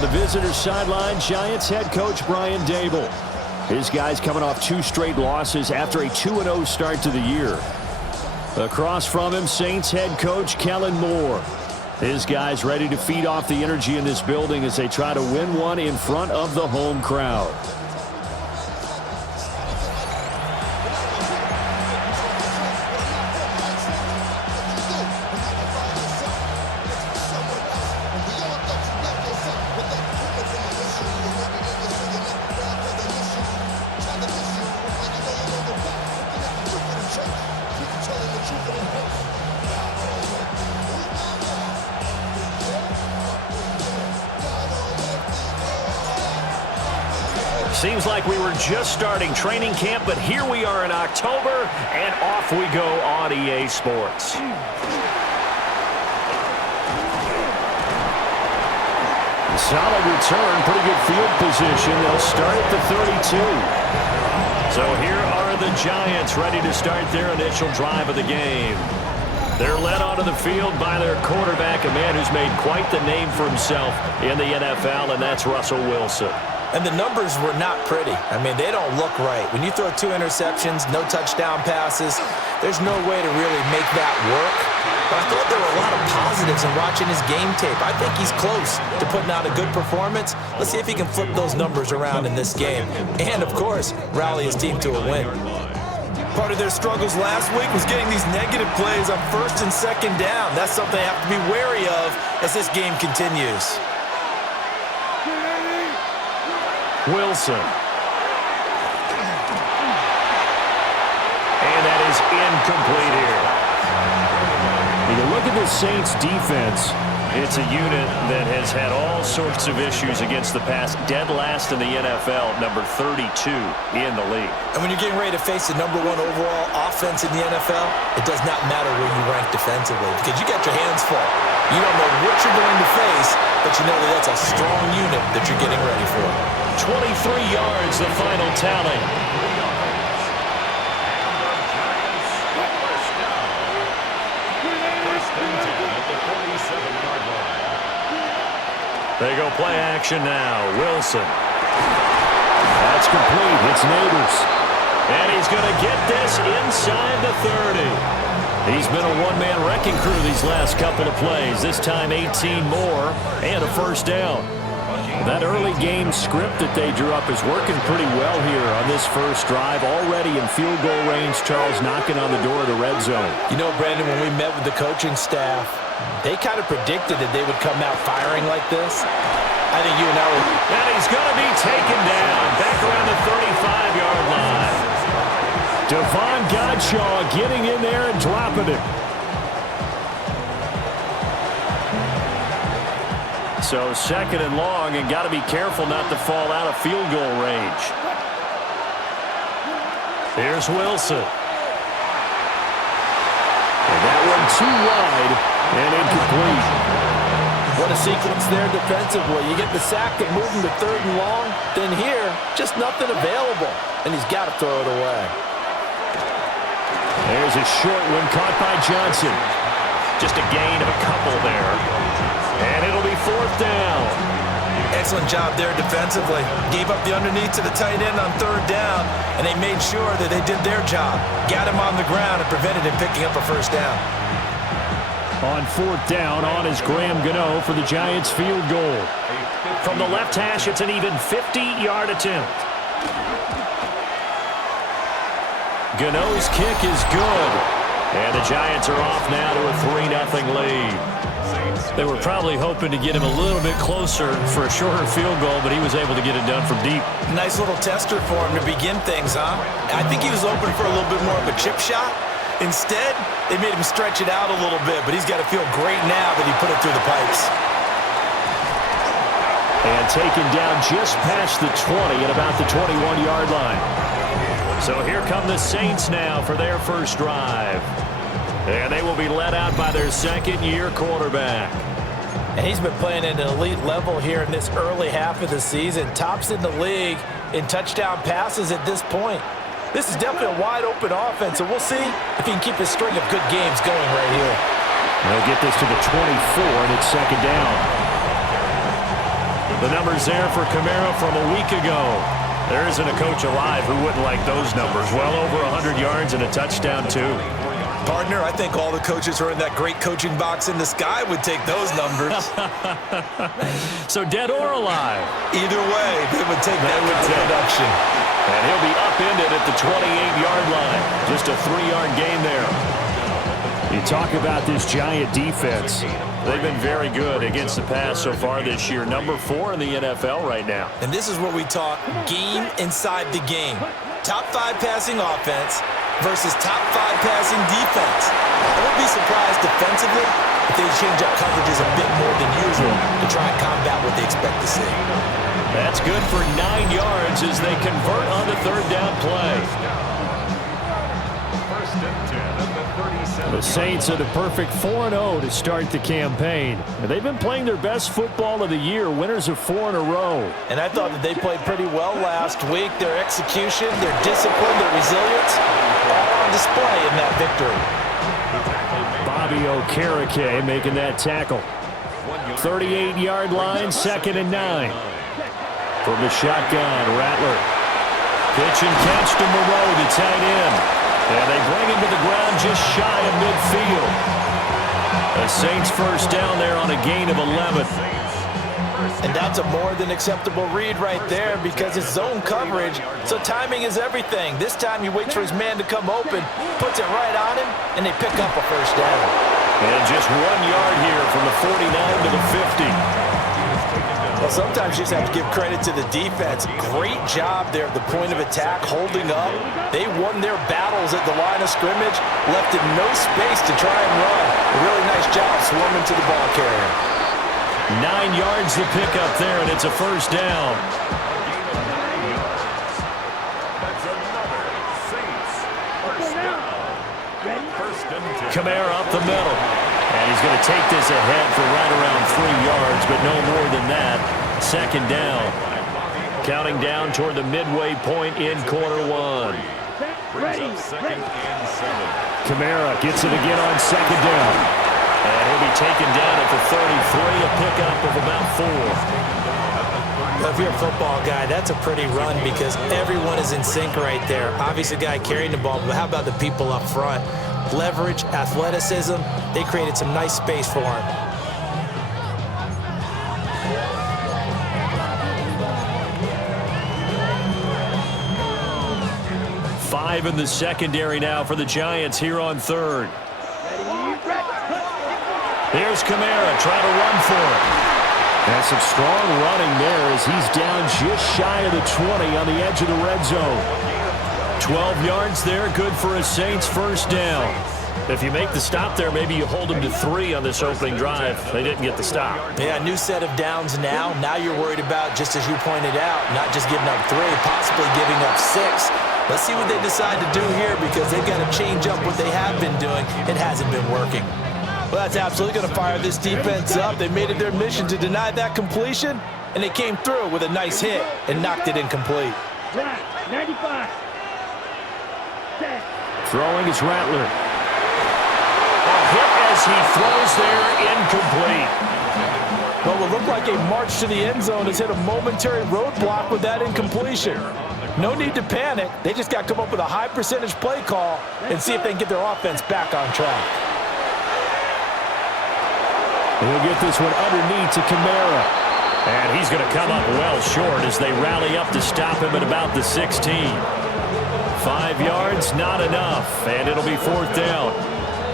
On the visitor sideline, Giants head coach Brian Dable. His guys coming off 2 straight losses after a 2-0 start to the year. Across from him, Saints head coach Kellen Moore. His guys ready to feed off the energy in this building as they try to win one in front of the home crowd. Seems like we were just starting training camp, but here we are in October, and off we go on EA Sports. Solid return, pretty good field position. They'll start at the 32. So here are the Giants ready to start their initial drive of the game. They're led onto the field by their quarterback, a man who's made quite the name for himself in the NFL, and that's Russell Wilson. And the numbers were not pretty. I mean, they don't look right. When you throw 2 interceptions, no touchdown passes, there's no way to really make that work. But I thought there were a lot of positives in watching his game tape. I think he's close to putting out a good performance. Let's see if he can flip those numbers around in this game. And, of course, rally his team to a win. Part of their struggles last week was getting these negative plays on 1st and 2nd down. That's something they have to be wary of as this game continues. Wilson. And that is incomplete here. You can look at the Saints defense. It's a unit that has had all sorts of issues against the pass. Dead last in the NFL, number 32 in the league. And when you're getting ready to face the #1 overall offense in the NFL, it does not matter where you rank defensively because you got your hands full. You don't know what you're going to face, but you know that that's a strong unit that you're getting ready for. 23 yards, the final tally. They go play action now. Wilson. That's complete. It's Neighbors. And he's going to get this inside the 30. He's been a one-man wrecking crew these last couple of plays. This time 18 more and a first down. That early game script that they drew up is working pretty well here on this first drive. Already in field goal range, Charles knocking on the door of the red zone. You know, Brandon, when we met with the coaching staff, they kind of predicted that they would come out firing like this. I think you and I were... And he's going to be taken down back around the 35-yard line. Devon Godshaw getting in there and dropping it. So 2nd and long, and got to be careful not to fall out of field goal range. Here's Wilson. And that one too wide and incomplete. What a sequence there defensively. You get the sack that moves him to 3rd and long. Then here, just nothing available. And he's got to throw it away. There's a short one caught by Johnson. Just a gain of a couple there. And it'll be 4th down. Excellent job there defensively. Gave up the underneath to the tight end on 3rd down, and they made sure that they did their job. Got him on the ground and prevented him picking up a first down. On 4th down, on is Graham Gano for the Giants field goal. From the left hash, it's an even 50-yard attempt. Gano's kick is good. And the Giants are off now to a 3-0 lead. They were probably hoping to get him a little bit closer for a shorter field goal, but he was able to get it done from deep. Nice little tester for him to begin things, huh? I think he was open for a little bit more of a chip shot. Instead, they made him stretch it out a little bit, but he's got to feel great now that he put it through the pipes. And taken down just past the 20 at about the 21-yard line. So here come the Saints now for their first drive. And they will be led out by their 2nd-year quarterback. And he's been playing at an elite level here in this early half of the season. Tops in the league in touchdown passes at this point. This is definitely a wide-open offense, and we'll see if he can keep his string of good games going right here. They'll get this to the 24, and it's 2nd down. The numbers there for Kamara from a week ago. There isn't a coach alive who wouldn't like those numbers. Well over 100 yards and a touchdown, too. Partner, I think all the coaches who are in that great coaching box in the sky would take those numbers. So dead or alive? Either way, they would take that kind of production. And he'll be upended at the 28-yard line. Just a 3-yard gain there. You talk about this Giant defense. They've been very good against the pass so far this year. Number 4 in the NFL right now. And this is what we talk game inside the game. Top 5 passing offense versus top 5 passing defense. I won't be surprised defensively if they change up coverages a bit more than usual to try and combat what they expect to see. That's good for 9 yards as they convert on the third down play. The Saints are the perfect 4-0 to start the campaign. And they've been playing their best football of the year, winners of 4 in a row. And I thought that they played pretty well last week. Their execution, their discipline, their resilience, all on display in that victory. Bobby Okereke making that tackle. 38-yard line, 2nd and 9. From the shotgun, Rattler. Pitch and catch to Moreau, the tight end. And they bring him to the ground just shy of midfield. The Saints first down there on a gain of 11. And that's a more than acceptable read right there because it's zone coverage, so timing is everything. This time he waits for his man to come open, puts it right on him, and they pick up a first down. And just 1 yard here from the 49 to the 50. Well, sometimes you just have to give credit to the defense. Great job there at the point of attack, holding up. They won their battles at the line of scrimmage, left in no space to try and run. A really nice job swarming to the ball carrier. 9 yards to pick up there, and it's a first down. Kamara up the middle. And he's going to take this ahead for right around 3 yards, but no more than that. 2nd down. Counting down toward the midway point in quarter 1. Kamara gets it again on 2nd down. And he'll be taken down at the 33, a pickup of about 4. Well, if you're a football guy, that's a pretty run because everyone is in sync right there. Obviously, the guy carrying the ball, but how about the people up front? Leverage, athleticism, they created some nice space for him. Five in the secondary now for the Giants here on 3rd. Here's Kamara trying to run for it. That's some strong running there as he's down just shy of the 20 on the edge of the red zone. 12 yards there, good for a Saints first down. If you make the stop there, maybe you hold them to 3 on this opening drive. They didn't get the stop. Yeah, new set of downs now. Now you're worried about, just as you pointed out, not just giving up 3, possibly giving up 6. Let's see what they decide to do here because they've got to change up what they have been doing. It hasn't been working. Well, that's absolutely going to fire this defense up. They made it their mission to deny that completion, and they came through with a nice hit and knocked it incomplete. 95. Throwing is Rattler. A hit as he throws there, incomplete. Well, what looked like a march to the end zone has hit a momentary roadblock with that incompletion. No need to panic. They just got to come up with a high percentage play call and see if they can get their offense back on track. He'll get this one underneath to Kamara. And he's going to come up well short as they rally up to stop him at about the 16. 5 yards, not enough, and it'll be 4th down.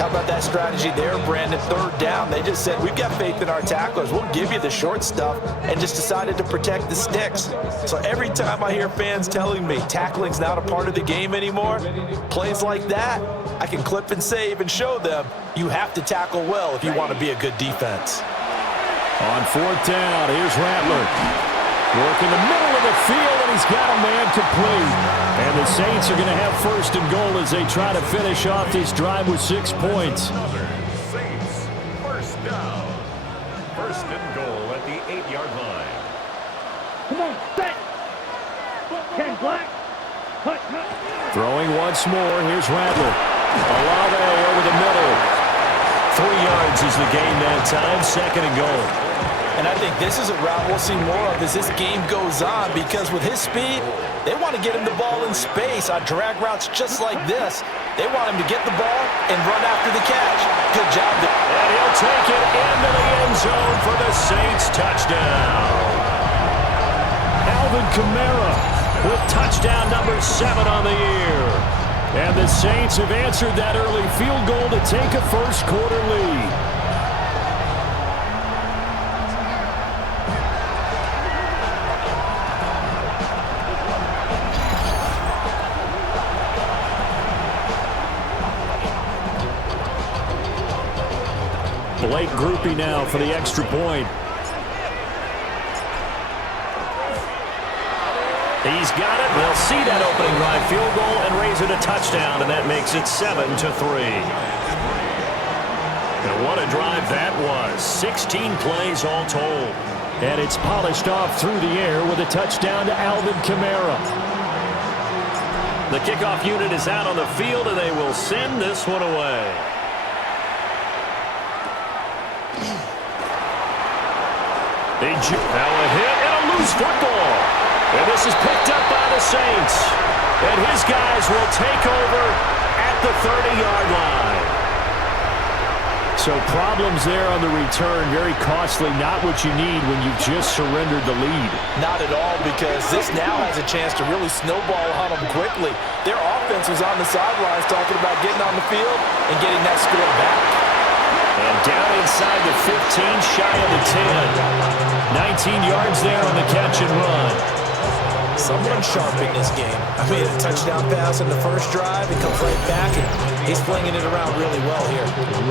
How about that strategy there, Brandon? 3rd down. They just said, we've got faith in our tacklers. We'll give you the short stuff, and just decided to protect the sticks. So every time I hear fans telling me tackling's not a part of the game anymore, plays like that, I can clip and save and show them you have to tackle well if you want to be a good defense. On 4th down, here's Rattler. Working the middle of the field, and he's got a man complete. And the Saints are going to have 1st and goal as they try to finish off this drive with 6 points. Saints, 1st down. 1st and goal at the 8-yard line. Come on, set. Ken Black. Cut. Throwing once more, here's Rattler. Olave over the middle. 3 yards is the gain that time, 2nd and goal. And I think this is a route we'll see more of as this game goes on, because with his speed, they want to get him the ball in space on drag routes just like this. They want him to get the ball and run after the catch. Good job there. And he'll take it into the end zone for the Saints touchdown. Alvin Kamara with touchdown number 7 on the year. And the Saints have answered that early field goal to take a first-quarter lead. Blake Groupie now for the extra point. He's got it. They'll see that opening drive field goal and raise it a touchdown, and that makes it 7-3. And what a drive that was. 16 plays all told. And it's polished off through the air with a touchdown to Alvin Kamara. The kickoff unit is out on the field, and they will send this one away. Now a hit and a loose football. And this is picked up by the Saints. And his guys will take over at the 30-yard line. So problems there on the return. Very costly. Not what you need when you've just surrendered the lead. Not at all, because this now has a chance to really snowball on them quickly. Their offense was on the sidelines talking about getting on the field and getting that score back. And down inside the 15, shy of the 10. 19 yards there on the catch and run. Someone sharp in this game. I mean, a touchdown pass in the first drive. It comes right back, and he's flinging it around really well here.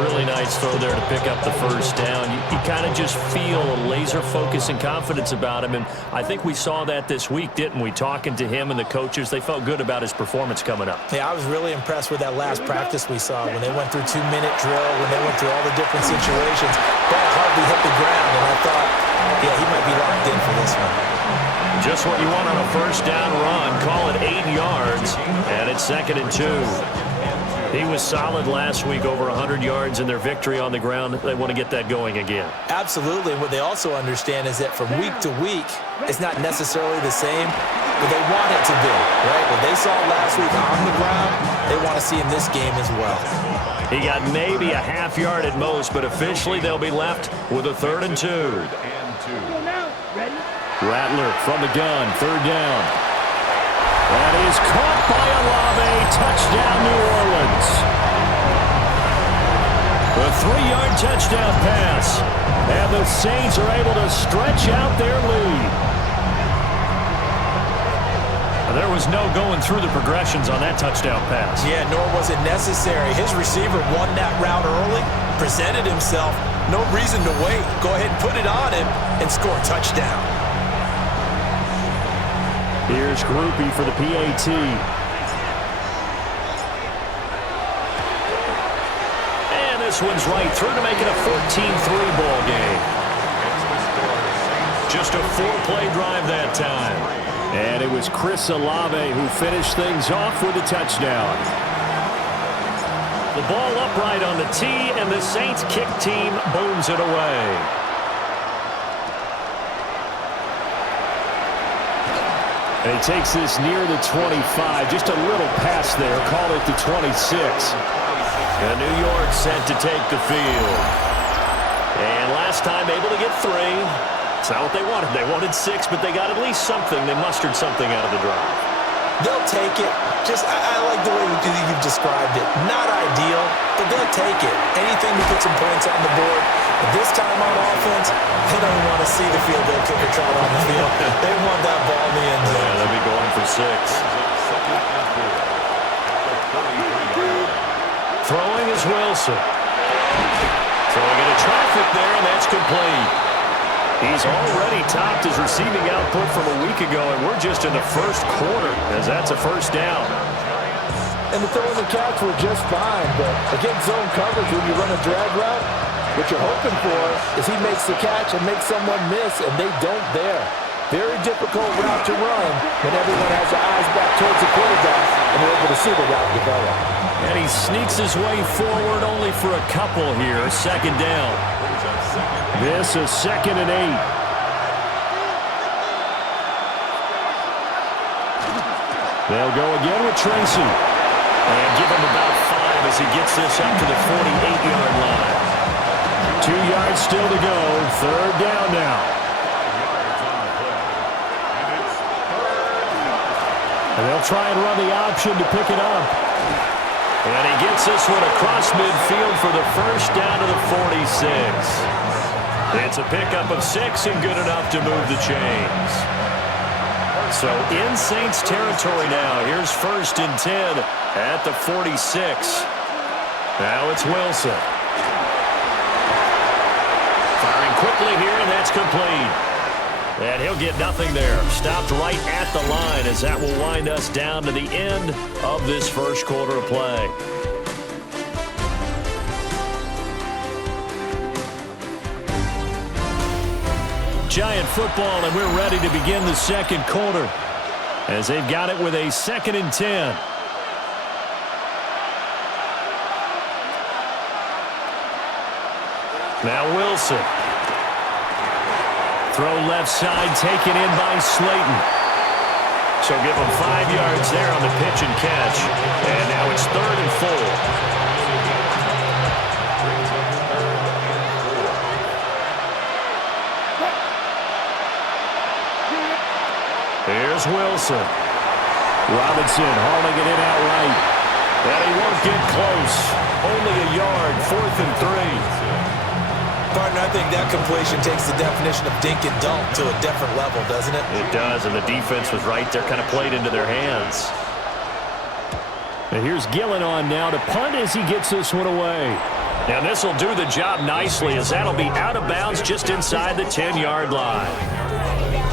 Really nice throw there to pick up the first down. You kind of just feel a laser focus and confidence about him, and I think we saw that this week, didn't we? Talking to him and the coaches, they felt good about his performance coming up. Yeah, I was really impressed with that last practice we saw when they went through 2-minute drill, when they went through all the different situations. Ball hardly hit the ground, and I thought, yeah, he might be locked in for this one. Just what you want on a first down run. Call it 8 yards, and it's 2nd and 2. He was solid last week, over 100 yards in their victory on the ground. They want to get that going again. Absolutely. What they also understand is that from week to week, it's not necessarily the same, but they want it to be, right? What they saw last week on the ground, they want to see in this game as well. He got maybe a half yard at most, but officially they'll be left with a 3rd and 2. Rattler from the gun, 3rd down. That is caught by Olave. Touchdown, New Orleans. A 3-yard touchdown pass. And the Saints are able to stretch out their lead. There was no going through the progressions on that touchdown pass. Yeah, nor was it necessary. His receiver won that route early, presented himself. No reason to wait. Go ahead and put it on him and score a touchdown. Here's Groupie for the PAT. And this one's right through to make it a 14-3 ball game. Just a 4-play drive that time. And it was Chris Olave who finished things off with a touchdown. The ball upright on the tee, and the Saints kick team booms it away. And he takes this near the 25. Just a little pass there. Call it the 26. And New York set to take the field. And last time able to get 3. It's not what they wanted. They wanted 6, but they got at least something. They mustered something out of the drive. They'll take it. I like the way you've described it. Not ideal, but they'll take it. Anything to put some points on the board. But this time on offense, they don't want to see the field goal kicker trot on the field. They want that ball in the end zone. Yeah, they'll be going for 6. Throwing is Wilson. Throwing into traffic there, and that's complete. He's already topped his receiving output from a week ago, and we're just in the first quarter as that's a first down. And the throw and the catch were just fine, but against zone coverage when you run a drag route, what you're hoping for is he makes the catch and makes someone miss, and they don't there. Very difficult route to run when everyone has their eyes back towards the quarterback and they're able to see the route develop. And he sneaks his way forward only for a couple here. 2nd down. This is 2nd and 8. They'll go again with Tracy. And give him about 5 as he gets this up to the 48-yard line. 2 yards still to go. 3rd down now. And they'll try and run the option to pick it up. And he gets this one across midfield for the first down to the 46. It's a pickup of 6 and good enough to move the chains. So in Saints territory now. Here's 1st and 10 at the 46. Now it's Wilson. Firing quickly here, and that's complete. And he'll get nothing there. Stopped right at the line as that will wind us down to the end of this first quarter of play. Giant football, and we're ready to begin the second quarter as they've got it with a 2nd and 10. Now Wilson. Throw left side, taken in by Slayton. So give him 5 yards there on the pitch and catch. And now it's 3rd and 4. Here's Wilson. Robinson hauling it in outright. And he won't get close. Only a yard, 4th and 3. Partner, I think that completion takes the definition of dink and dunk to a different level, doesn't it? It does, and the defense was right there, kind of played into their hands. And here's Gillen on now to punt as he gets this one away. Now this will do the job nicely as that'll be out of bounds just inside the 10-yard line.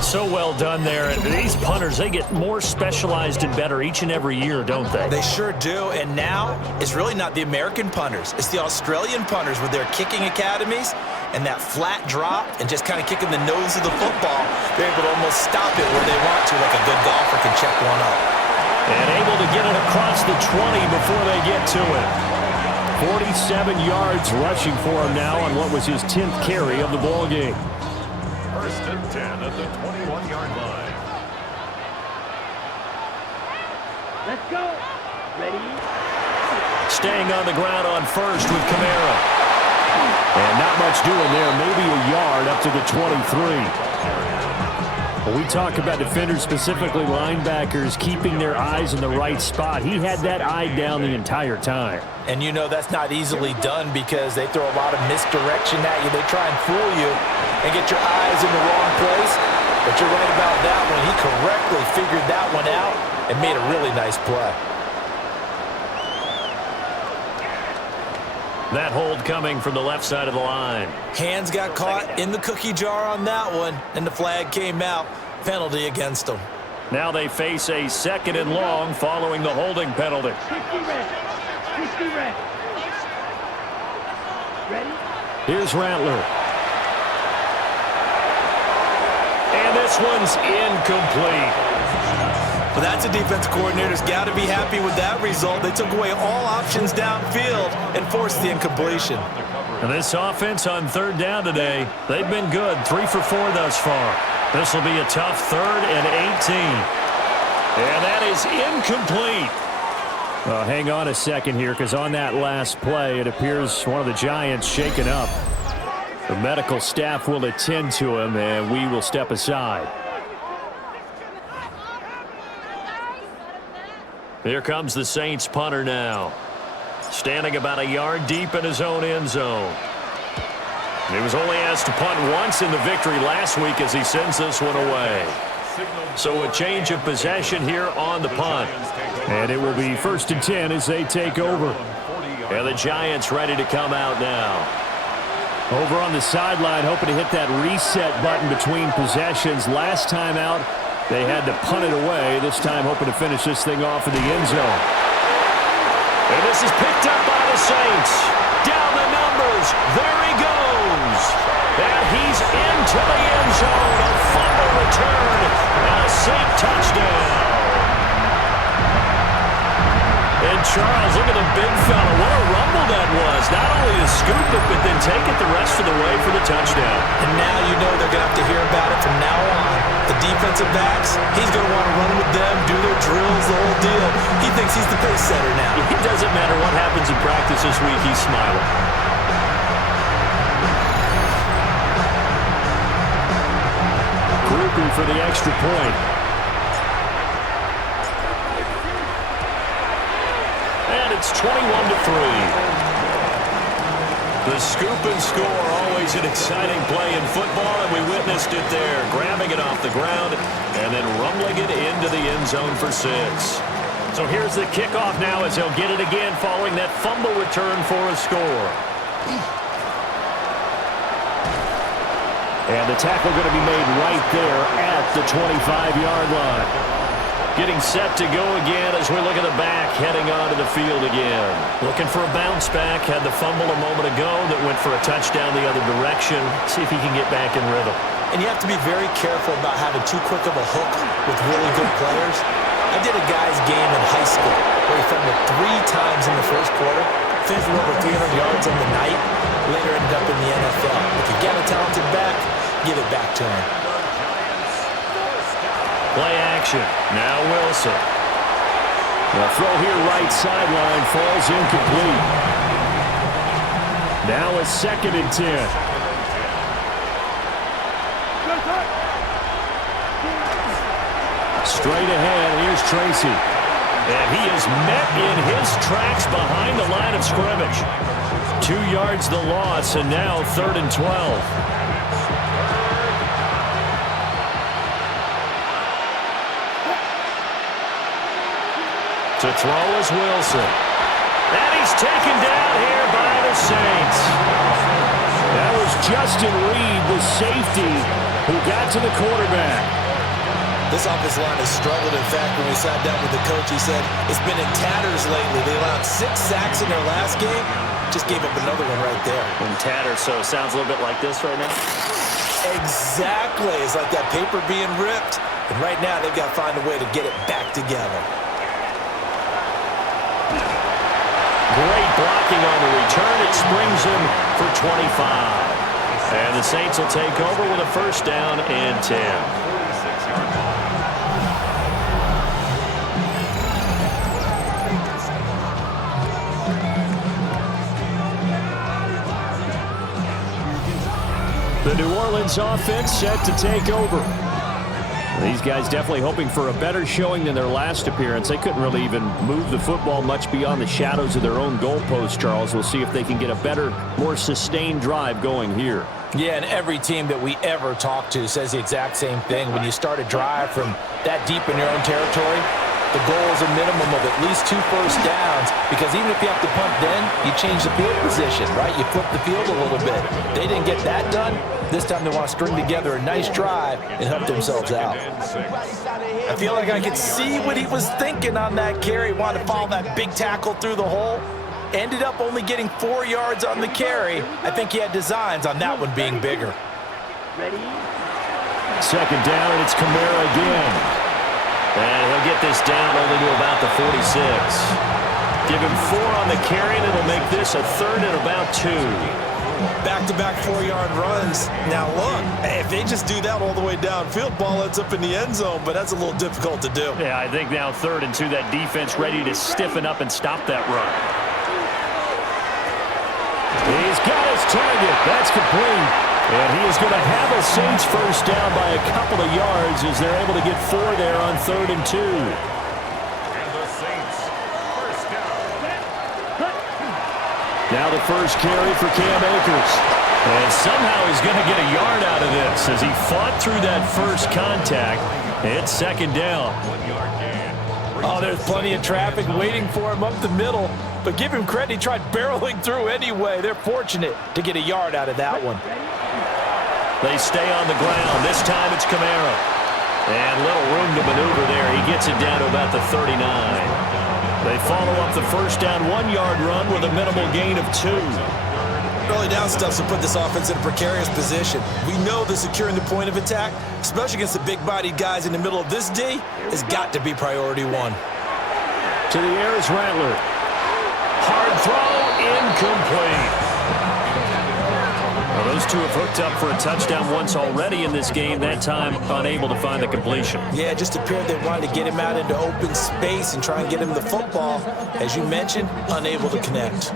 So well done there. And these punters, they get more specialized and better each and every year, don't they? They sure do. And now it's really not the American punters. It's the Australian punters with their kicking academies and that flat drop and just kind of kicking the nose of the football. They're able to almost stop it where they want to, like a good golfer can check one up. And able to get it across the 20 before they get to it. 47 yards rushing for him now on what was his 10th carry of the ball game. 1st and 10 at the 21-yard line. Let's go. Ready? Staying on the ground on 1st with Kamara. And not much doing there. Maybe a yard up to the 23. When we talk about defenders, specifically linebackers, keeping their eyes in the right spot, he had that eye down the entire time. And you know that's not easily done because they throw a lot of misdirection at you. They try and fool you and get your eyes in the wrong place. But you're right about that one. He correctly figured that one out and made a really nice play. That hold coming from the left side of the line. Hands got caught in the cookie jar on that one, and the flag came out. Penalty against them. Now they face a 2nd and long following the holding penalty. 60 red. 60 red. Ready? Here's Rattler. And this one's incomplete. But that's a defense coordinator's got to be happy with that result. They took away all options downfield and forced the incompletion. And this offense on 3rd down today, they've been good. 3 for 4 thus far. This will be a tough 3rd and 18. And that is incomplete. Hang on a second here, because on that last play, it appears one of the Giants shaken up. The medical staff will attend to him, and we will step aside. Here comes the Saints punter now. Standing about a yard deep in his own end zone. He was only asked to punt once in the victory last week as he sends this one away. So a change of possession here on the punt. And it will be 1st and 10 as they take over. And the Giants ready to come out now. Over on the sideline, hoping to hit that reset button between possessions. Last time out, they had to punt it away. This time hoping to finish this thing off in the end zone. And this is picked up by the Saints. Down the numbers. There he goes. And he's into the end zone. A fumble return. And a Saint touchdown. And Charles, look at the big fella. What a rumble that was. Not only to scoop it, but then take it the rest of the way for the touchdown. defensive backs. He's going to want to run with them, do their drills, the whole deal. He thinks he's the pace setter now. It doesn't matter what happens in practice this week, he's smiling. Grouping for the extra point. And it's 21-3. The scoop and score, always an exciting play in football, and we witnessed it there, grabbing it off the ground and then rumbling it into the end zone for 6. So here's the kickoff now as he'll get it again following that fumble return for a score. And the tackle going to be made right there at the 25-yard line. Getting set to go again as we look at the back heading onto the field again. Looking for a bounce back. Had the fumble a moment ago that went for a touchdown the other direction. See if he can get back in rhythm. And you have to be very careful about having too quick of a hook with really good players. I did a guy's game in high school where he fumbled 3 times in the first quarter, finished with over 300 yards on the night, later ended up in the NFL. If you get a talented back, give it back to him. Play action. Now Wilson. The throw here right sideline falls incomplete. Now a 2nd and 10. Straight ahead, here's Tracy. And he is met in his tracks behind the line of scrimmage. 2 yards the loss, and now 3rd and 12. To throw is Wilson. And he's taken down here by the Saints. That was Justin Reed, the safety, who got to the quarterback. This offensive line has struggled. In fact, when we sat down with the coach, he said it's been in tatters lately. They allowed 6 sacks in their last game. Just gave up another one right there. In tatters, so it sounds a little bit like this right now? Exactly. It's like that paper being ripped. And right now, they've got to find a way to get it back together. Great blocking on the return. It springs him for 25. And the Saints will take over with a 1st down and 10. The New Orleans offense set to take over. These guys definitely hoping for a better showing than their last appearance. They couldn't really even move the football much beyond the shadows of their own goalpost, Charles. We'll see if they can get a better, more sustained drive going here. Yeah, and every team that we ever talk to says the exact same thing. When you start a drive from that deep in your own territory, the goal is a minimum of at least 2 first downs, because even if you have to punt then, you change the field position, right? You flip the field a little bit. They didn't get that done. This time they want to string together a nice drive and help themselves out. I feel like I could see what he was thinking on that carry. Wanted to follow that big tackle through the hole. Ended up only getting 4 yards on the carry. I think he had designs on that one being bigger. Ready? 2nd down, and it's Kamara again. And he'll get this down only to about the 46. Give him 4 on the carry, and it'll make this a 3rd and about 2. Back-to-back 4-yard runs. Now look, if they just do that all the way downfield, ball ends up in the end zone, but that's a little difficult to do. Yeah, I think now 3rd and 2, that defense ready to stiffen up and stop that run. He's got his target. That's complete. And he is going to have a Saints 1st down by a couple of yards as they're able to get 4 there on 3rd and 2. And the Saints, 1st down. Now the first carry for Cam Akers. And somehow he's going to get a yard out of this as he fought through that first contact. It's 2nd down. 1 yard gain. Oh, there's plenty of traffic waiting for him up the middle. But give him credit, he tried barreling through anyway. They're fortunate to get a yard out of that one. They stay on the ground. This time it's Kamara. And little room to maneuver there. He gets it down to about the 39. They follow up the 1st down 1-yard run with a minimal gain of 2. Early down stuff to put this offense in a precarious position. We know that securing the point of attack, especially against the big-bodied guys in the middle of this D, has got to be priority 1. To the air is Rattler. Hard throw, incomplete. Well, those to have hooked up for a touchdown once already in this game, that time unable to find the completion. Yeah, it just appeared they wanted to get him out into open space and try and get him the football. As you mentioned, unable to connect.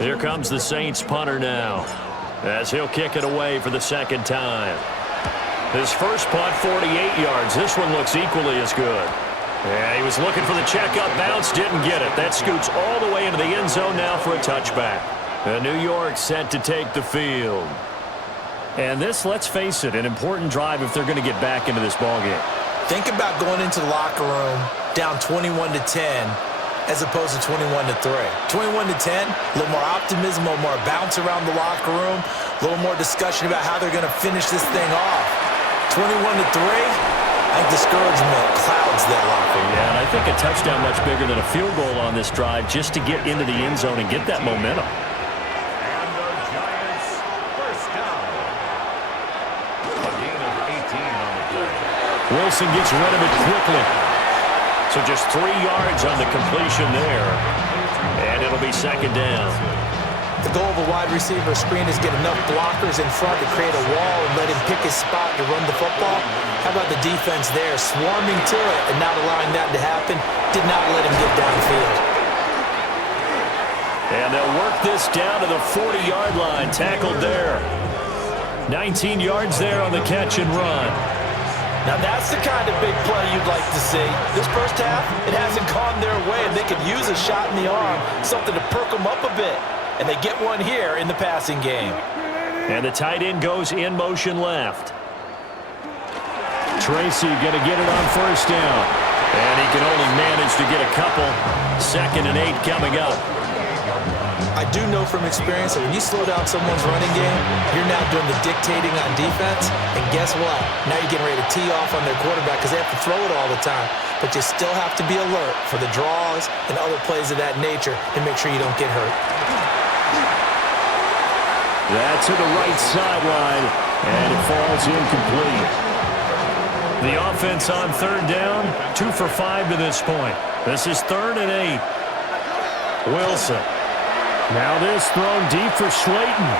Here comes the Saints punter now, as he'll kick it away for the second time. His first punt, 48 yards. This one looks equally as good. Yeah, he was looking for the check-up bounce, didn't get it. That scoots all the way into the end zone now for a touchback. And New York set to take the field. And this, let's face it, an important drive if they're going to get back into this ballgame. Think about going into the locker room down 21-10 as opposed to 21-3. 21-10, a little more optimism, a little more bounce around the locker room, a little more discussion about how they're going to finish this thing off. 21-3. I think discouragement clouds that locker room. Yeah, and I think a touchdown much bigger than a field goal on this drive just to get into the end zone and get that momentum. And the Giants first down. A gain of 18 on the play. Wilson gets rid of it quickly. So just 3 yards on the completion there. And it'll be second down. The goal of a wide receiver screen is get enough blockers in front to create a wall and let him pick his spot to run the football. How about the defense there, swarming to it and not allowing that to happen? Did not let him get downfield. And they'll work this down to the 40-yard line, tackled there. 19 yards there on the catch and run. Now that's the kind of big play you'd like to see. This first half, it hasn't gone their way, and they could use a shot in the arm, something to perk them up a bit. And they get one here in the passing game. And the tight end goes in motion left. Tracy going to get it on first down. And he can only manage to get a couple. 2nd and 8 coming up. I do know from experience that when you slow down someone's running game, you're now doing the dictating on defense. And guess what? Now you're getting ready to tee off on their quarterback because they have to throw it all the time. But you still have to be alert for the draws and other plays of that nature to make sure you don't get hurt. That's to the right sideline, and it falls incomplete. The offense on third down, 2 for 5 to this point. This is 3rd and 8. Wilson. Now this thrown deep for Slayton.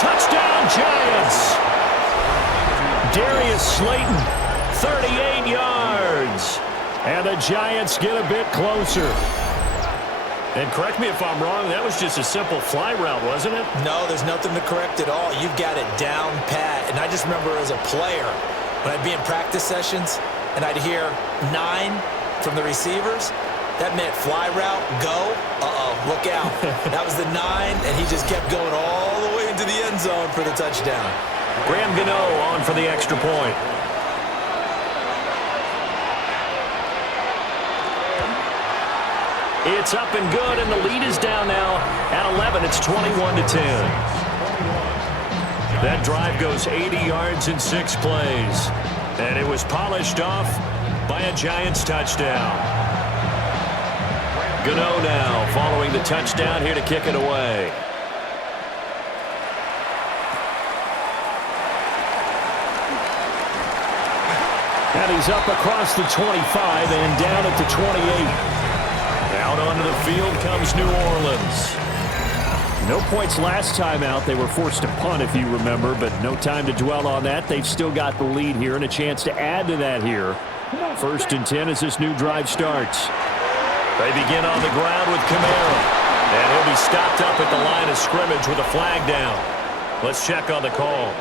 Touchdown, Giants! Darius Slayton, 38 yards. And the Giants get a bit closer. And correct me if I'm wrong, that was just a simple fly route, wasn't it? No, there's nothing to correct at all. You've got it down pat. And I just remember as a player, when I'd be in practice sessions and I'd hear 9 from the receivers, that meant fly route, go, look out. That was the 9, and he just kept going all the way into the end zone for the touchdown. Graham Gano on for the extra point. It's up and good, and the lead is down now at 11. It's 21-10. That drive goes 80 yards in 6 plays. And it was polished off by a Giants touchdown. Gano now following the touchdown here to kick it away. And he's up across the 25 and down at the 28. Out onto the field comes New Orleans. No points last time out. They were forced to punt, if you remember, but no time to dwell on that. They've still got the lead here and a chance to add to that here. 1st and 10 as this new drive starts. They begin on the ground with Kamara. And he'll be stopped up at the line of scrimmage with a flag down. Let's check on the call.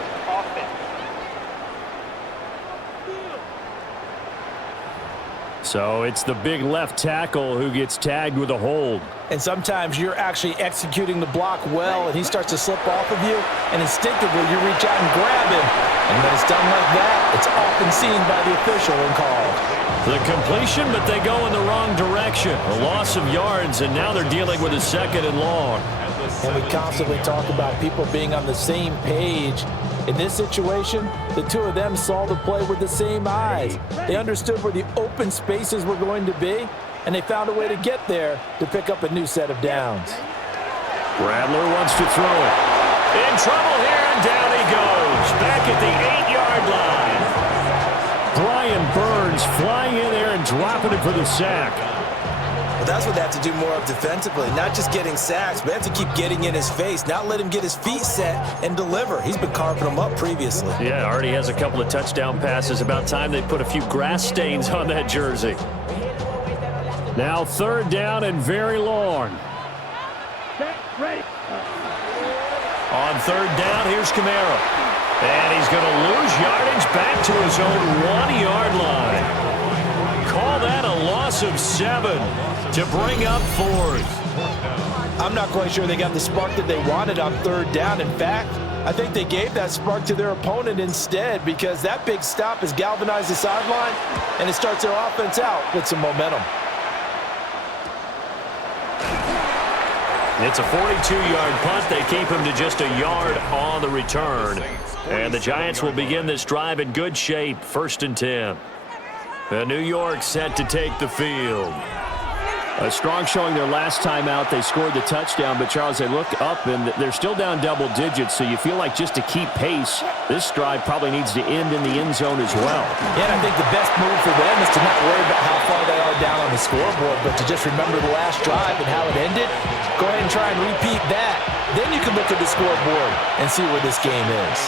So it's the big left tackle who gets tagged with a hold. And sometimes you're actually executing the block well, and he starts to slip off of you, and instinctively you reach out and grab him. And when it's done like that, it's often seen by the official and called. The completion, but they go in the wrong direction. A loss of yards, and now they're dealing with a 2nd and long. And we constantly talk about people being on the same page. In this situation, the two of them saw the play with the same eyes. They understood where the open spaces were going to be, and they found a way to get there to pick up a new set of downs. Rattler wants to throw it. In trouble here, and down he goes. Back at the 8-yard line. Brian Burns flying in there and dropping it for the sack. Well, that's what they have to do more of defensively. Not just getting sacks, but they have to keep getting in his face, not let him get his feet set and deliver. He's been carving them up previously. Yeah, already has a couple of touchdown passes. About time they put a few grass stains on that jersey. Now 3rd down and very long. Set, ready. On 3rd down, here's Kamara. And he's going to lose yardage back to his own 1-yard line. Call that a loss of 7 to bring up 4th. I'm not quite sure they got the spark that they wanted on 3rd down. In fact, I think they gave that spark to their opponent instead, because that big stop has galvanized the sideline, and it starts their offense out with some momentum. It's a 42-yard punt. They keep him to just a yard on the return. And the Giants will begin this drive in good shape, 1st and 10. New York set to take the field. A strong showing their last time out. They scored the touchdown, but, Charles, they look up, and they're still down double digits, so you feel like just to keep pace, this drive probably needs to end in the end zone as well. Yeah, and I think the best move for them is to not worry about how far they are down on the scoreboard, but to just remember the last drive and how it ended. Go ahead and try and repeat that. Then you can look at the scoreboard and see where this game is.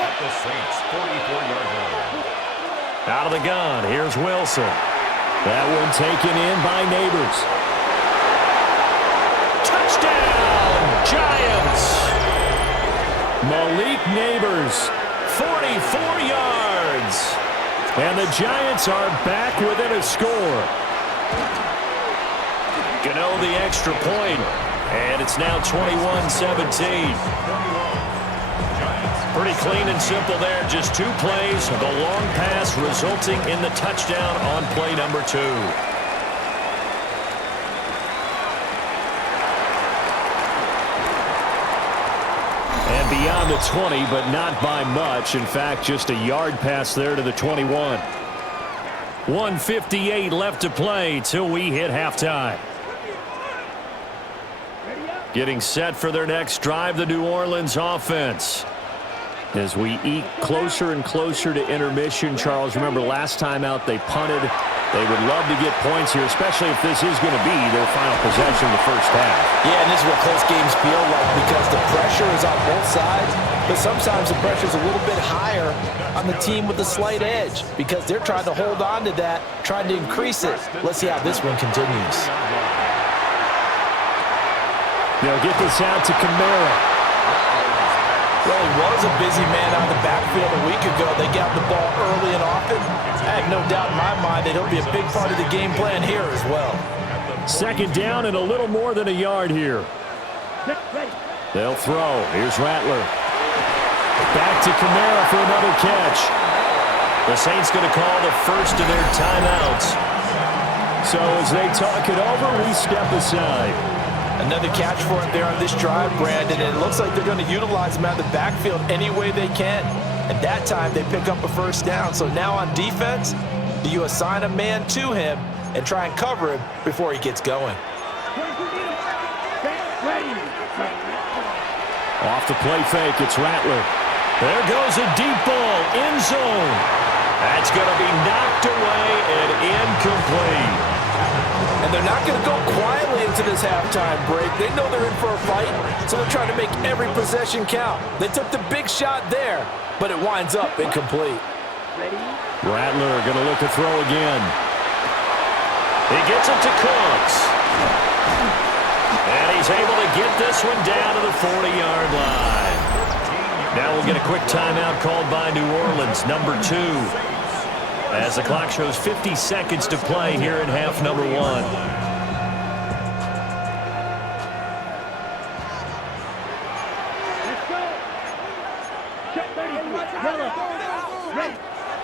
At the Saints' 44-yard line. Out of the gun, here's Wilson. That one taken in by Neighbors. Touchdown, Giants! Malik Neighbors, 44 yards. and the Giants are back within a score. Gano the extra point, and it's now 21-17. Pretty clean and simple there. Just 2 plays. The long pass resulting in the touchdown on play number 2. And beyond the 20, but not by much. In fact, just a yard pass there to the 21. 1:58 left to play till we hit halftime. Getting set for their next drive, the New Orleans offense. As we eke closer and closer to intermission, Charles, remember last time out they punted. They would love to get points here, especially if this is going to be their final possession in the first half. Yeah, and this is what close games feel like because the pressure is on both sides, but sometimes the pressure is a little bit higher on the team with the slight edge because they're trying to hold on to that, trying to increase it. Let's see how this one continues. They'll get this out to Kamara. Well, he was a busy man on the backfield a week ago. They got the ball early and often. I have no doubt in my mind that he'll be a big part of the game plan here as well. Second down and a little more than a yard here. They'll throw. Here's Rattler. Back to Kamara for another catch. The Saints going to call the first of their timeouts. So as they talk it over, we step aside. Another catch for him there on this drive, Brandon, and it looks like they're going to utilize him out of the backfield any way they can. And that time, they pick up a first down. So now on defense, do you assign a man to him and try and cover him before he gets going? Off the play fake, it's Rattler. There goes a deep ball, end zone. That's going to be knocked away and incomplete. And they're not going to go quietly into this halftime break. They know they're in for a fight, so they're trying to make every possession count. They took the big shot there, but it winds up incomplete. Rattler going to look to throw again. He gets it to Cooks. And he's able to get this one down to the 40-yard line. Now we'll get a quick timeout called by New Orleans, number 2. As the clock shows 50 seconds to play here in half number 1.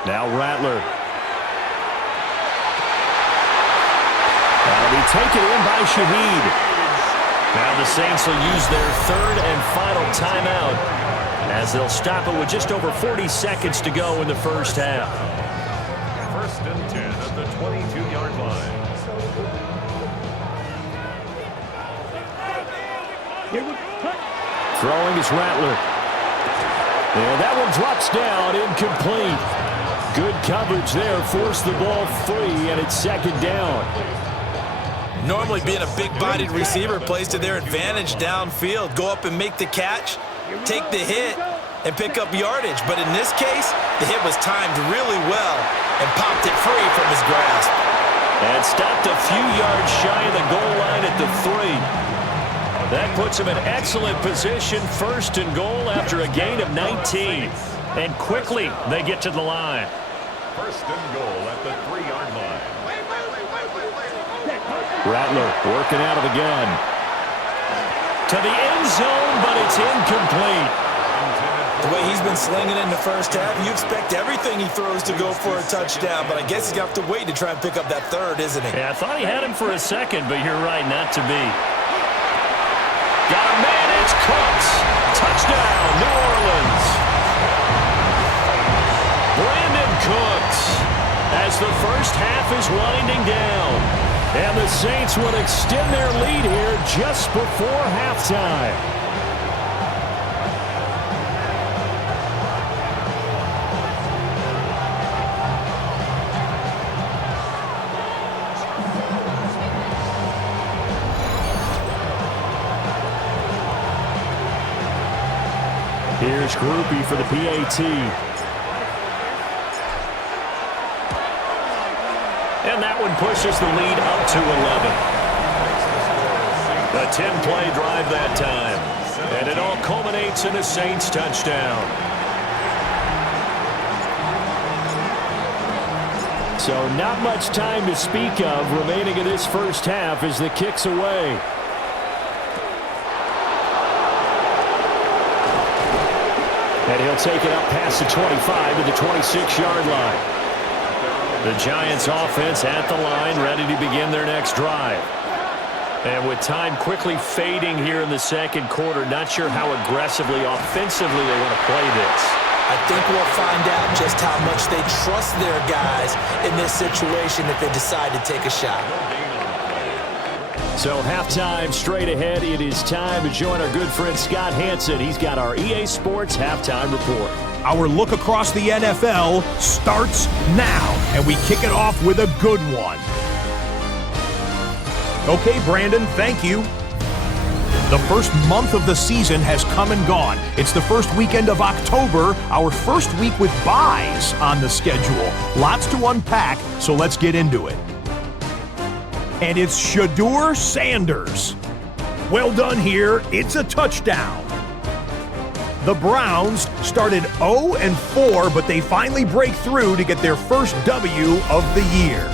Now Rattler. That'll be taken in by Shaheed. Now the Saints will use their third and final timeout as they'll stop it with just over 40 seconds to go in the first half. First and 10 at the 22-yard line. Throwing is Rattler. And that one drops down, incomplete. Good coverage there, forced the ball free, and it's second down. Normally being a big-bodied receiver plays to their advantage downfield. Go up and make the catch, take the hit, and pick up yardage. But in this case, the hit was timed really well and popped it free from his grasp. And stopped a few yards shy of the goal line at the 3. That puts him in excellent position, first and goal after a gain of 19. And quickly, they get to the line. First and goal at the 3-yard line. Rattler working out of the gun. To the end zone, but it's incomplete. The way he's been slinging in the first half, you expect everything he throws to go for a touchdown, but I guess he's going to have to wait to try and pick up that third, isn't he? Yeah, I thought he had him for a second, but you're right, not to be. Got a man, it's Cooks. Touchdown, New Orleans. Brandon Cooks as the first half is winding down. And the Saints will extend their lead here just before halftime. Here's Groupie for the PAT. And that one pushes the lead up to 11. A 10-play drive that time. And it all culminates in a Saints touchdown. So not much time to speak of remaining in this first half as the kick's away. And he'll take it up past the 25 to the 26-yard line. The Giants offense at the line, ready to begin their next drive. And with time quickly fading here in the second quarter, not sure how aggressively, offensively they want to play this. I think we'll find out just how much they trust their guys in this situation if they decide to take a shot. So halftime straight ahead. It is time to join our good friend Scott Hansen. He's got our EA Sports halftime report. Our look across the NFL starts now, and we kick it off with a good one. Okay, Brandon, thank you. The first month of the season has come and gone. It's the first weekend of October, our first week with byes on the schedule. Lots to unpack, so let's get into it. And it's Shedeur Sanders. Well done here. It's a touchdown. The Browns started 0-4, but they finally break through to get their first W of the year.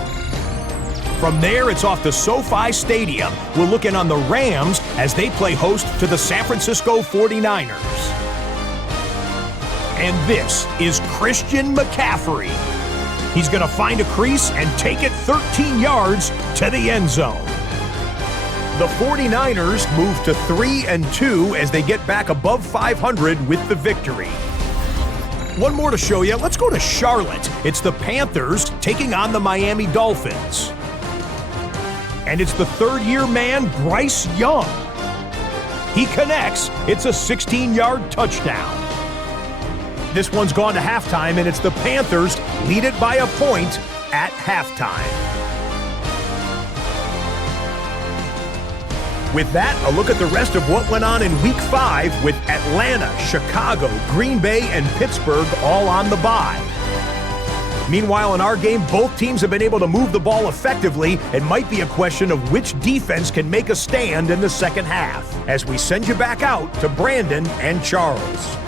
From there, it's off to SoFi Stadium. We'll look in on the Rams as they play host to the San Francisco 49ers. And this is Christian McCaffrey. He's going to find a crease and take it 13 yards to the end zone. The 49ers move to 3-2 as they get back above 500 with the victory. One more to show you. Let's go to Charlotte. It's the Panthers taking on the Miami Dolphins. And it's the third-year man, Bryce Young. He connects. It's a 16-yard touchdown. This one's gone to halftime, and it's the Panthers lead it by a point at halftime. With that, a look at the rest of what went on in Week 5 with Atlanta, Chicago, Green Bay, and Pittsburgh all on the bye. Meanwhile, in our game, both teams have been able to move the ball effectively. It might be a question of which defense can make a stand in the second half. As we send you back out to Brandon and Charles.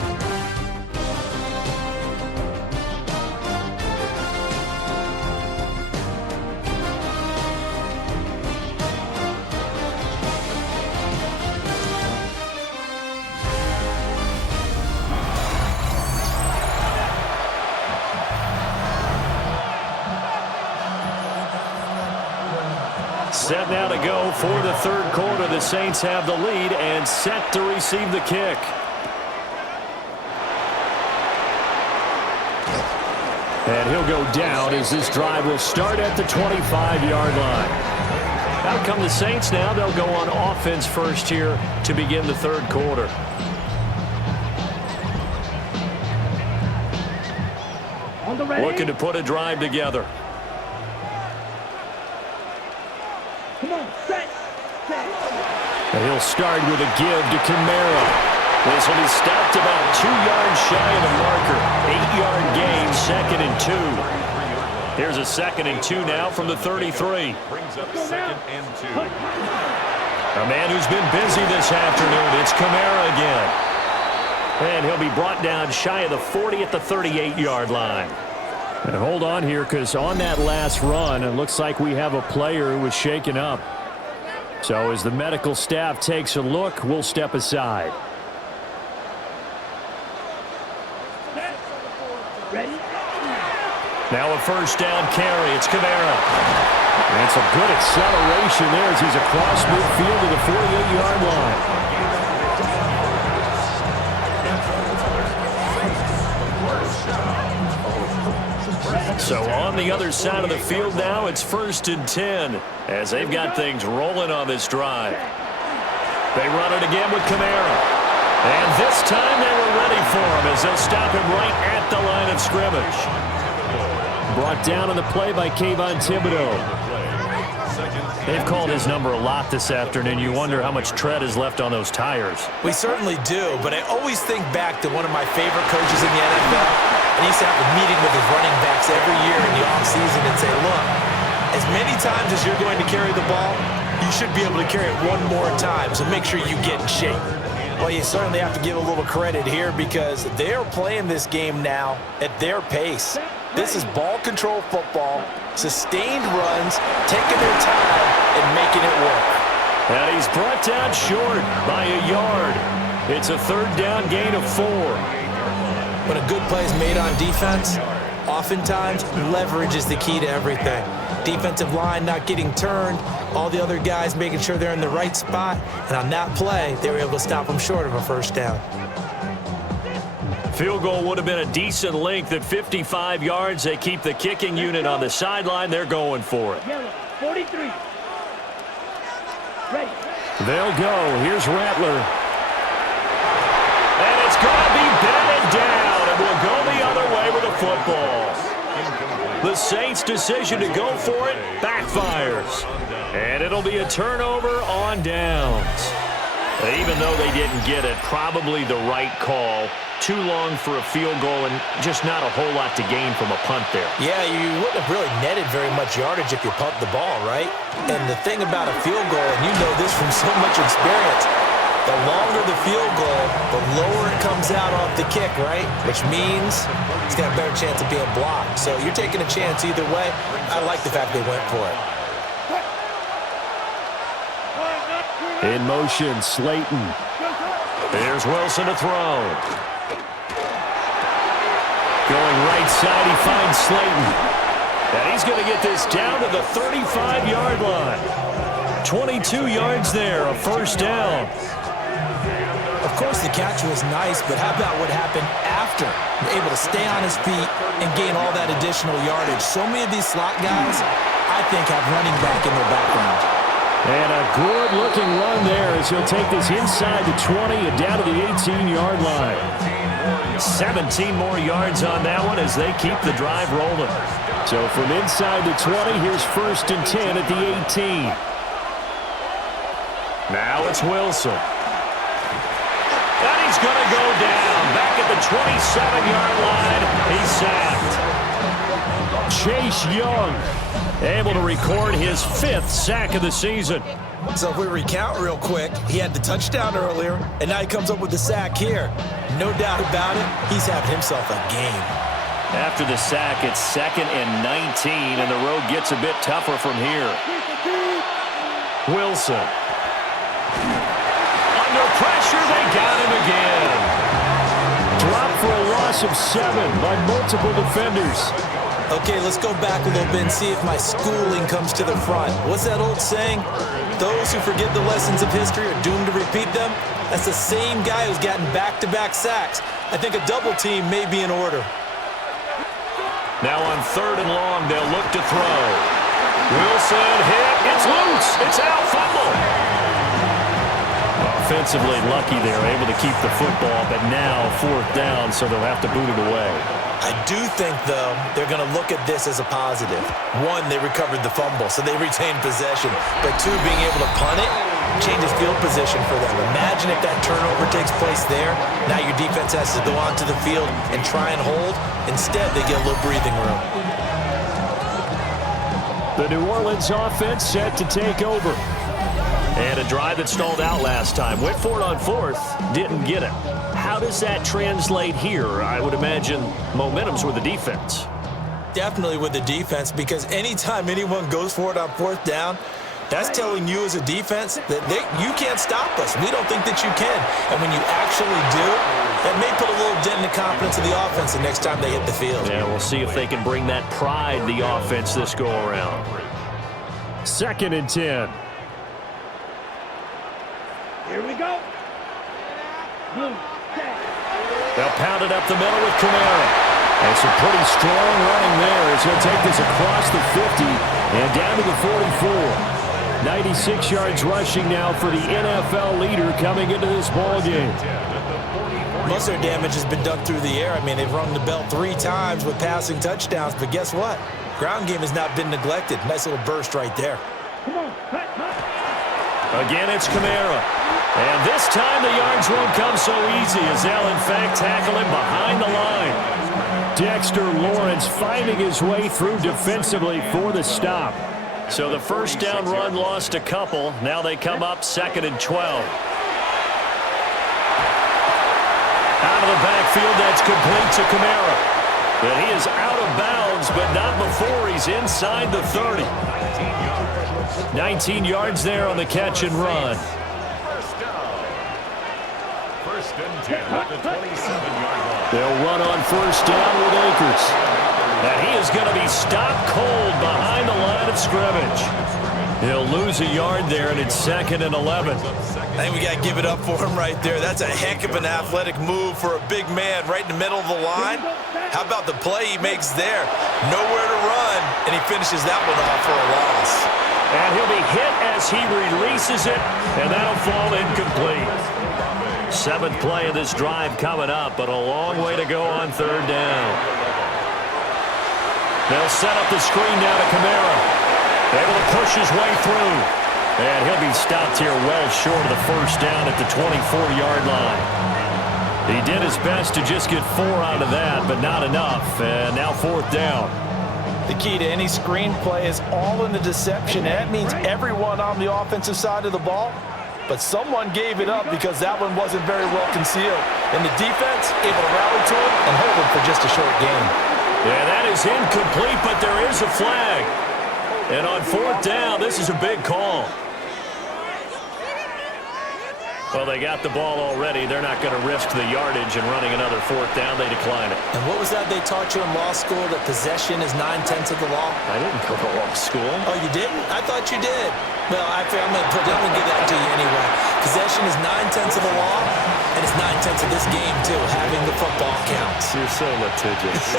Set now to go for the third quarter. The Saints have the lead and set to receive the kick. And he'll go down as this drive will start at the 25-yard line. Out come the Saints now. They'll go on offense first here to begin the third quarter. Looking to put a drive together. Come on. Set. He'll start with a give to Kamara. This will be stopped about 2 yards shy of the marker. 8-yard gain, 2nd and 2. Here's a 2nd and 2 now from the 33. Brings up 2nd and 2. A man who's been busy this afternoon. It's Kamara again. And he'll be brought down shy of the 40 at the 38-yard line. And hold on here, because on that last run, it looks like we have a player who was shaken up. So as the medical staff takes a look, we'll step aside. Ready? Now a first down carry. It's Kamara. And some good acceleration there as he's across midfield to the 48-yard line. So on the other side of the field now, it's 1st and 10 as they've got things rolling on this drive. They run it again with Kamara. And this time they were ready for him as they'll stop him right at the line of scrimmage. Brought down on the play by Kayvon Thibodeau. They've called his number a lot this afternoon. You wonder how much tread is left on those tires. We certainly do, but I always think back to one of my favorite coaches in the NFL. And he used to have a meeting with his running backs every year in the offseason and say, look, as many times as you're going to carry the ball, you should be able to carry it one more time, so make sure you get in shape. Well, you certainly have to give a little credit here because they're playing this game now at their pace. This is ball control football, sustained runs, taking their time and making it work. And he's brought down short by a yard. It's a 3rd down gain of 4. When a good play is made on defense, oftentimes leverage is the key to everything. Defensive line not getting turned, all the other guys making sure they're in the right spot, and on that play, they were able to stop them short of a first down. Field goal would have been a decent length at 55 yards. They keep the kicking unit on the sideline. They're going for it. Yellow. 43. Ready. They'll go. Here's Rattler. And it's going to be batted down, and we'll go the other way with the football. The Saints' decision to go for it backfires. And it'll be a turnover on downs. Even though they didn't get it, probably the right call. Too long for a field goal and just not a whole lot to gain from a punt there. Yeah, you wouldn't have really netted very much yardage if you punt the ball, right? And the thing about a field goal, and you know this from so much experience, the longer the field goal, the lower it comes out off the kick, right? Which means it's got a better chance of being blocked. So you're taking a chance either way. I like the fact they went for it. In motion, Slayton. There's Wilson to throw. Going right side, he finds Slayton. And he's going to get this down to the 35-yard line. 22 yards there, a first down. Of course, the catch was nice, but how about what happened after? Able to stay on his feet and gain all that additional yardage. So many of these slot guys, I think, have running back in their background. And a good-looking run there as he'll take this inside the 20 and down to the 18-yard line. 17 more yards on that one as they keep the drive rolling. So from inside the 20, here's 1st and 10 at the 18. Now it's Wilson. And he's going to go down. Back at the 27-yard line. He's sacked. Chase Young able to record his 5th sack of the season. So if we recount real quick, he had the touchdown earlier, and now he comes up with the sack here. No doubt about it, he's having himself a game. After the sack, it's 2nd and 19, and the road gets a bit tougher from here. Wilson. Under pressure, they got him again. Dropped for a loss of 7 by multiple defenders. Okay, let's go back a little bit and see if my schooling comes to the front. What's that old saying? Those who forget the lessons of history are doomed to repeat them. That's the same guy who's gotten back-to-back sacks. I think a double team may be in order. Now on 3rd and long, they'll look to throw. Wilson hit. It's loose. It's out. Fumble. Offensively lucky they're able to keep the football, but now 4th down, so they'll have to boot it away. I do think, though, they're going to look at this as a positive. One, they recovered the fumble, so they retained possession. But two, being able to punt it changes field position for them. Imagine if that turnover takes place there. Now your defense has to go onto the field and try and hold. Instead, they get a little breathing room. The New Orleans offense set to take over. And a drive that stalled out last time. Went for it on fourth, didn't get it. How does that translate here? I would imagine momentum's with the defense. Definitely with the defense, because anytime anyone goes for it on fourth down, that's telling you as a defense that you can't stop us. We don't think that you can. And when you actually do, that may put a little dent in the confidence of the offense the next time they hit the field. Yeah, we'll see if they can bring that pride, the offense, this go-around. 2nd and 10. Here we go. Blue. They'll pound it up the middle with Kamara. And some pretty strong running there as he'll take this across the 50 and down to the 44. 96 yards rushing now for the NFL leader coming into this ball game. Most of their damage has been done through the air. I mean, they've rung the bell 3 times with passing touchdowns, but guess what? Ground game has not been neglected. Nice little burst right there. Come on, cut. Again, it's Kamara. And this time the yards won't come so easy as they'll, in fact, tackle him behind the line. Dexter Lawrence finding his way through defensively for the stop. So the first down run lost a couple. Now they come up 2nd and 12. Out of the backfield, that's complete to Kamara. And he is out of bounds, but not before he's inside the 30. 19 yards there on the catch and run. First and 10 at the 27-yard line. They'll run on first down with Akers. And he is going to be stopped cold behind the line of scrimmage. He'll lose a yard there, and it's 2nd and 11. I think we got to give it up for him right there. That's a heck of an athletic move for a big man right in the middle of the line. How about the play he makes there? Nowhere to run, and he finishes that one off for a loss. And he'll be hit as he releases it, and that'll fall incomplete. 7th play of this drive coming up, but a long way to go on 3rd down. They'll set up the screen down to Kamara. Able to push his way through. And he'll be stopped here well short of the first down at the 24-yard line. He did his best to just get 4 out of that, but not enough. And now 4th down. The key to any screen play is all in the deception. That means everyone on the offensive side of the ball, but someone gave it up because that one wasn't very well concealed. And the defense able to rally to it and hold him for just a short gain. Yeah, that is incomplete, but there is a flag. And on 4th down, this is a big call. Well, they got the ball already. They're not going to risk the yardage and running another 4th down. They decline it. And what was that they taught you in law school, that possession is 9/10 of the law? I didn't go to law school. Oh, you didn't? I thought you did. Well, I'm going to give that to you anyway. Possession is 9/10 of the law, and it's 9/10 of this game, too. Having the football counts. You're so litigious.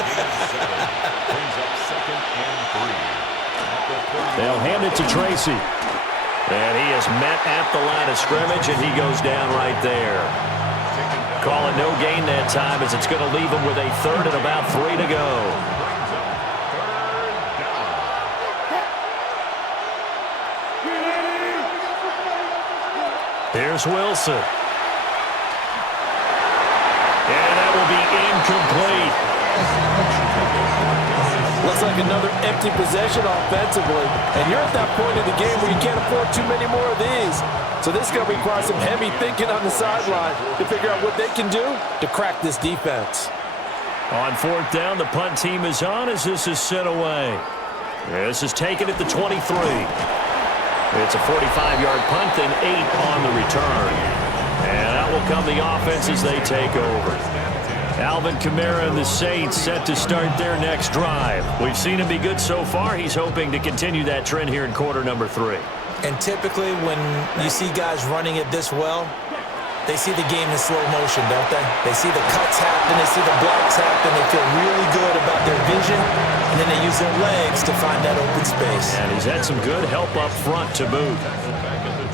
Brings up 2nd and 3. They'll hand it to Tracy. And he is met at the line of scrimmage, and he goes down right there. Call it no gain that time, as it's going to leave him with a 3rd and about 3 to go. Here's Wilson. And that will be incomplete. Looks like another empty possession offensively. And you're at that point in the game where you can't afford too many more of these. So this is going to require some heavy thinking on the sideline to figure out what they can do to crack this defense. On 4th down, the punt team is on as this is sent away. This is taken at the 23. It's a 45-yard punt and 8 on the return. And that will come the offense as they take over. Alvin Kamara and the Saints set to start their next drive. We've seen him be good so far. He's hoping to continue that trend here in quarter number 3. And typically when you see guys running it this well, they see the game in slow motion, don't they? They see the cuts happen, they see the blocks happen, they feel really good about their vision, and then they use their legs to find that open space. And he's had some good help up front to boot.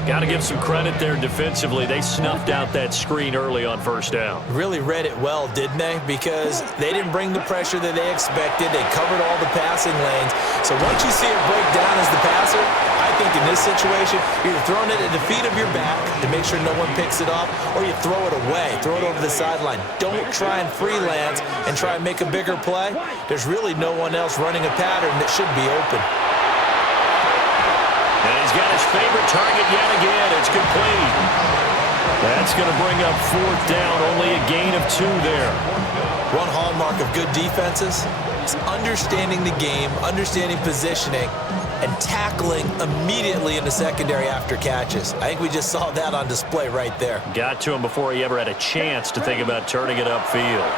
Got to give some credit there defensively. They snuffed out that screen early on first down. Really read it well, didn't they? Because they didn't bring the pressure that they expected. They covered all the passing lanes. So once you see it break down as the passer, I think in this situation, you're throwing it at the feet of your back to make sure no one picks it off, or you throw it away, throw it over the sideline. Don't try and freelance and try and make a bigger play. There's really no one else running a pattern that should be open. And he's got his favorite target yet again. It's complete. That's going to bring up fourth down. Only a gain of 2 there. One hallmark of good defenses is understanding the game, understanding positioning, and tackling immediately in the secondary after catches. I think we just saw that on display right there. Got to him before he ever had a chance to think about turning it upfield.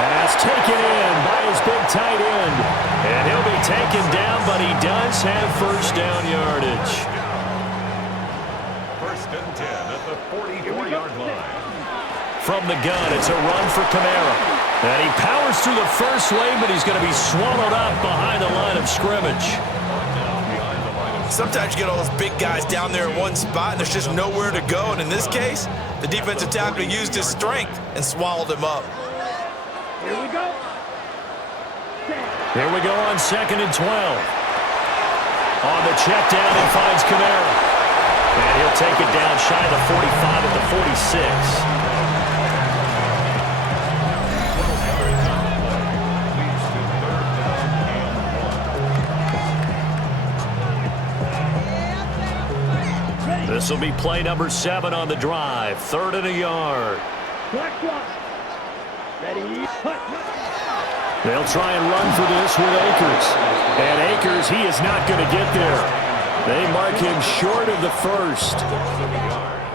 Pass taken in by his big tight end. And he'll be taken down, but he does have first down yardage. First and 10 at the 44-yard line. From the gun, it's a run for Kamara. And he powers through the first lane, but he's going to be swallowed up behind the line of scrimmage. Sometimes you get all those big guys down there in one spot, and there's just nowhere to go. And in this case, the defensive tackle used his strength and swallowed him up. Here we go. Here we go on 2nd and 12. On the check down, he finds Kamara. And he'll take it down shy of the 45 at the 46. This will be play number 7 on the drive. 3rd and a yard. Black block. Ready. Hut. They'll try and run for this with Akers. And Akers, he is not going to get there. They mark him short of the first.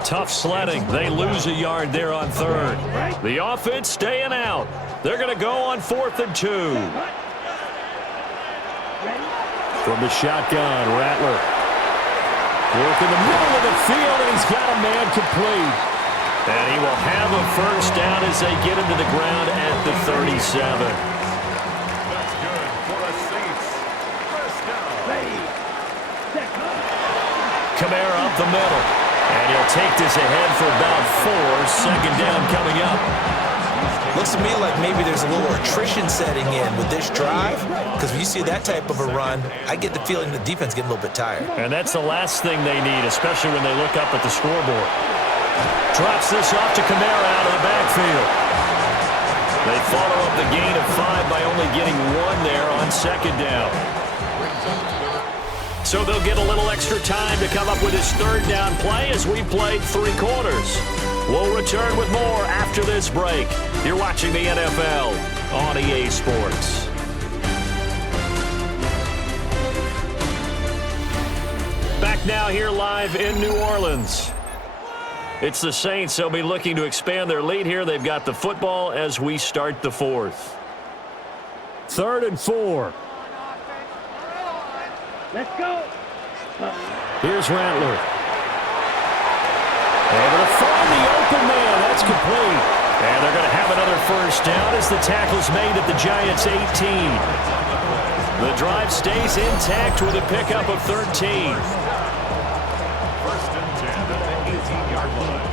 Tough sledding. They lose a yard there on 3rd. The offense staying out. They're going to go on 4th and 2. From the shotgun, Rattler. Work in the middle of the field, and he's got a man complete. And he will have a first down as they get him to the ground at the 37. That's good for the Saints. First down. Kamara up the middle. And he'll take this ahead for about 4. 2nd down coming up. Looks to me like maybe there's a little attrition setting in with this drive, because when you see that type of a run, I get the feeling the defense getting a little bit tired. And that's the last thing they need, especially when they look up at the scoreboard. Drops this off to Kamara out of the backfield. They follow up the gain of 5 by only getting 1 there on 2nd down. So they'll get a little extra time to come up with his 3rd down play as we played 3 quarters. We'll return with more after this break. You're watching the NFL on EA Sports. Back now here live in New Orleans. It's the Saints. They'll be looking to expand their lead here. They've got the football as we start the 4th. 3rd and 4. Let's go. Here's Rattler. Able to find the open man. That's complete. And they're going to have another first down as the tackle's made at the Giants' 18. The drive stays intact with a pickup of 13. First and 10 at the 18-yard line.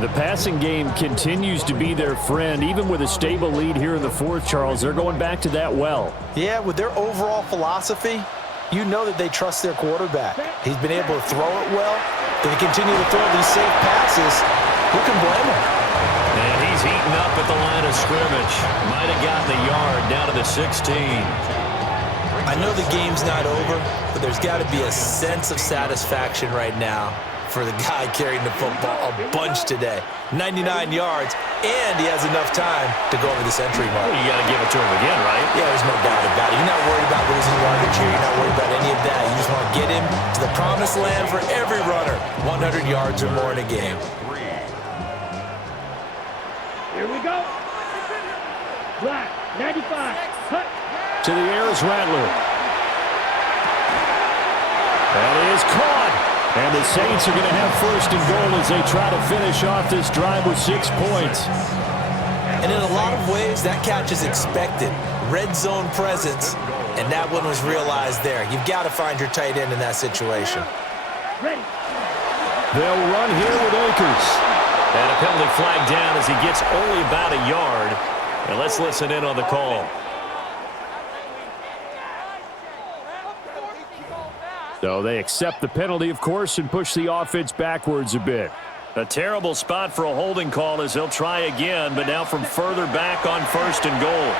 The passing game continues to be their friend. Even with a stable lead here in the 4th, Charles, they're going back to that well. Yeah, with their overall philosophy, you know that they trust their quarterback. He's been able to throw it well. They continue to throw these safe passes. Who can blame him? And he's heating up at the line of scrimmage. Might have gotten a yard down to the 16. I know the game's not over, but there's got to be a sense of satisfaction right now for the guy carrying the football a bunch today. 99 yards, and he has enough time to go over the century mark. Well, you got to give it to him again, right? Yeah, there's no doubt about it. You're not worried about losing yardage here. You're not worried about any of that. You just want to get him to the promised land for every runner. 100 yards or more in a game. Here we go. Black, 95. Hut. To the air is Rattler. That is caught. And the Saints are going to have 1st and goal as they try to finish off this drive with 6 points. And in a lot of ways, that catch is expected. Red zone presence. And that one was realized there. You've got to find your tight end in that situation. Ready. They'll run here with Akers. And a penalty flag down as he gets only about a yard. And let's listen in on the call. So they accept the penalty, of course, and push the offense backwards a bit. A terrible spot for a holding call as they'll try again, but now from further back on 1st and goal.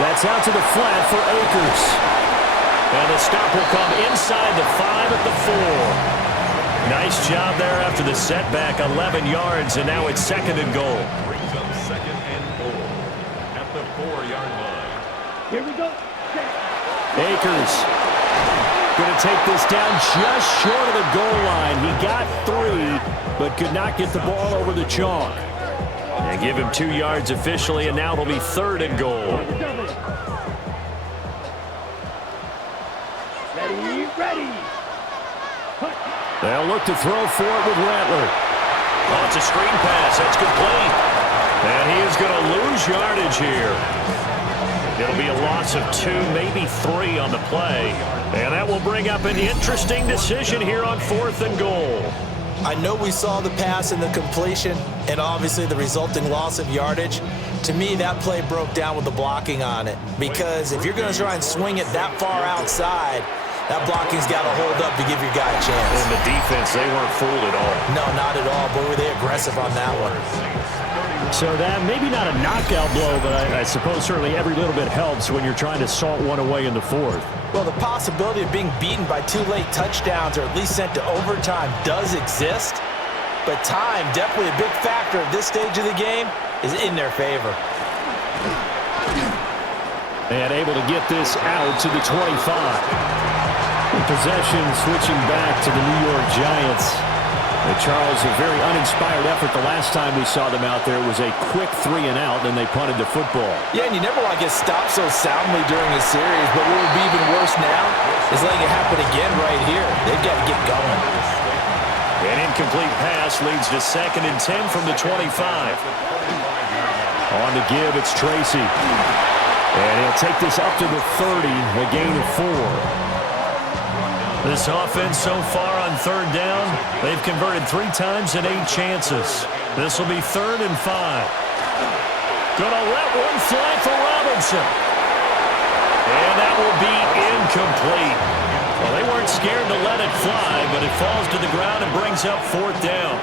That's out to the flat for Akers. And the stop will come inside the 5 at the 4. Nice job there after the setback, 11 yards, and now it's 2nd and goal. Brings up 2nd and goal at the 4-yard line. Here we go. Akers going to take this down just short of the goal line. He got 3, but could not get the ball over the chalk. And give him 2 yards officially, and now it'll be 3rd and goal. Ready. They'll look to throw for it with Rattler. Oh, it's a screen pass. That's complete. And he is going to lose yardage here. It'll be a loss of 2, maybe 3 on the play. And that will bring up an interesting decision here on 4th and goal. I know we saw the pass and the completion and obviously the resulting loss of yardage. To me, that play broke down with the blocking on it. Because if you're going to try and swing it that far outside, that blocking's got to hold up to give your guy a chance. And the defense, they weren't fooled at all. No, not at all. Boy, were they aggressive on that one. So that maybe not a knockout blow, but I suppose certainly every little bit helps when you're trying to salt one away in the 4th. Well, the possibility of being beaten by 2 late touchdowns or at least sent to overtime does exist. But time, definitely a big factor at this stage of the game, is in their favor. And able to get this out to the 25. Possession switching back to the New York Giants. Charles, a very uninspired effort the last time we saw them out there. It was a quick 3 and out, and they punted the football. Yeah, and you never want to get stopped so soundly during a series, but what would be even worse now is letting it happen again right here. They've got to get going. An incomplete pass leads to 2nd and 10 from the 25. On the give, it's Tracy. And he'll take this up to the 30, a gain of 4. This offense so far on 3rd down, they've converted 3 times in 8 chances. This will be 3rd and 5. Gonna let one fly for Robinson. And that will be incomplete. Well, they weren't scared to let it fly, but it falls to the ground and brings up 4th down.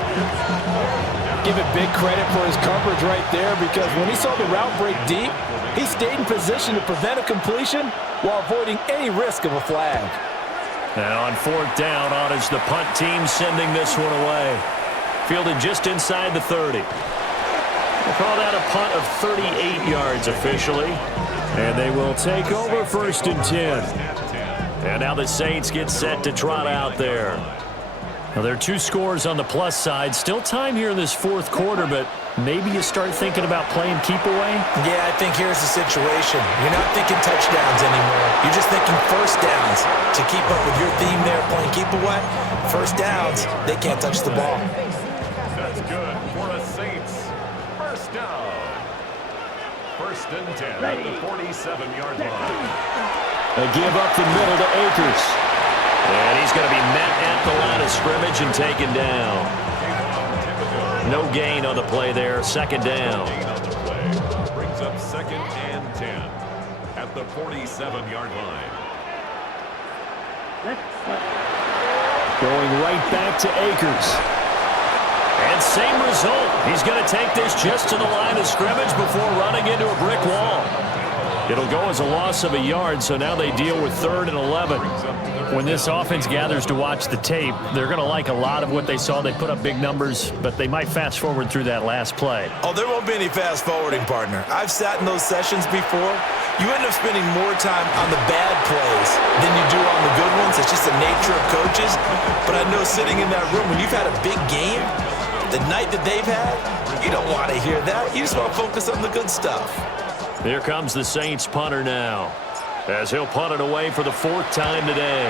Give it big credit for his coverage right there, because when he saw the route break deep, he stayed in position to prevent a completion while avoiding any risk of a flag. And on 4th down, on is the punt team sending this one away. Fielded just inside the 30. We'll call that a punt of 38 yards officially. And they will take over 1st and 10. And now the Saints get set to trot out there. Now there are 2 scores on the plus side. Still time here in this 4th quarter, but maybe you start thinking about playing keep away? Yeah, I think here's the situation. You're not thinking touchdowns anymore. You're just thinking 1st downs. To keep up with your theme there, playing keep away, 1st downs, they can't touch the ball. That's good for the Saints. 1st down. 1st and 10 at the 47-yard line. A give up the middle to Akers. And he's going to be met at the line of scrimmage and taken down. No gain on the play there. 2nd down. Brings up 2nd and 10 at the 47-yard line. Going right back to Akers. And same result. He's going to take this just to the line of scrimmage before running into a brick wall. It'll go as a loss of a yard, so now they deal with 3rd and 11. When this offense gathers to watch the tape, they're going to like a lot of what they saw. They put up big numbers, but they might fast forward through that last play. Oh, there won't be any fast forwarding, partner. I've sat in those sessions before. You end up spending more time on the bad plays than you do on the good ones. It's just the nature of coaches. But I know sitting in that room, when you've had a big game, the night that they've had, you don't want to hear that. You just want to focus on the good stuff. Here comes the Saints punter now, as he'll punt it away for the 4th time today.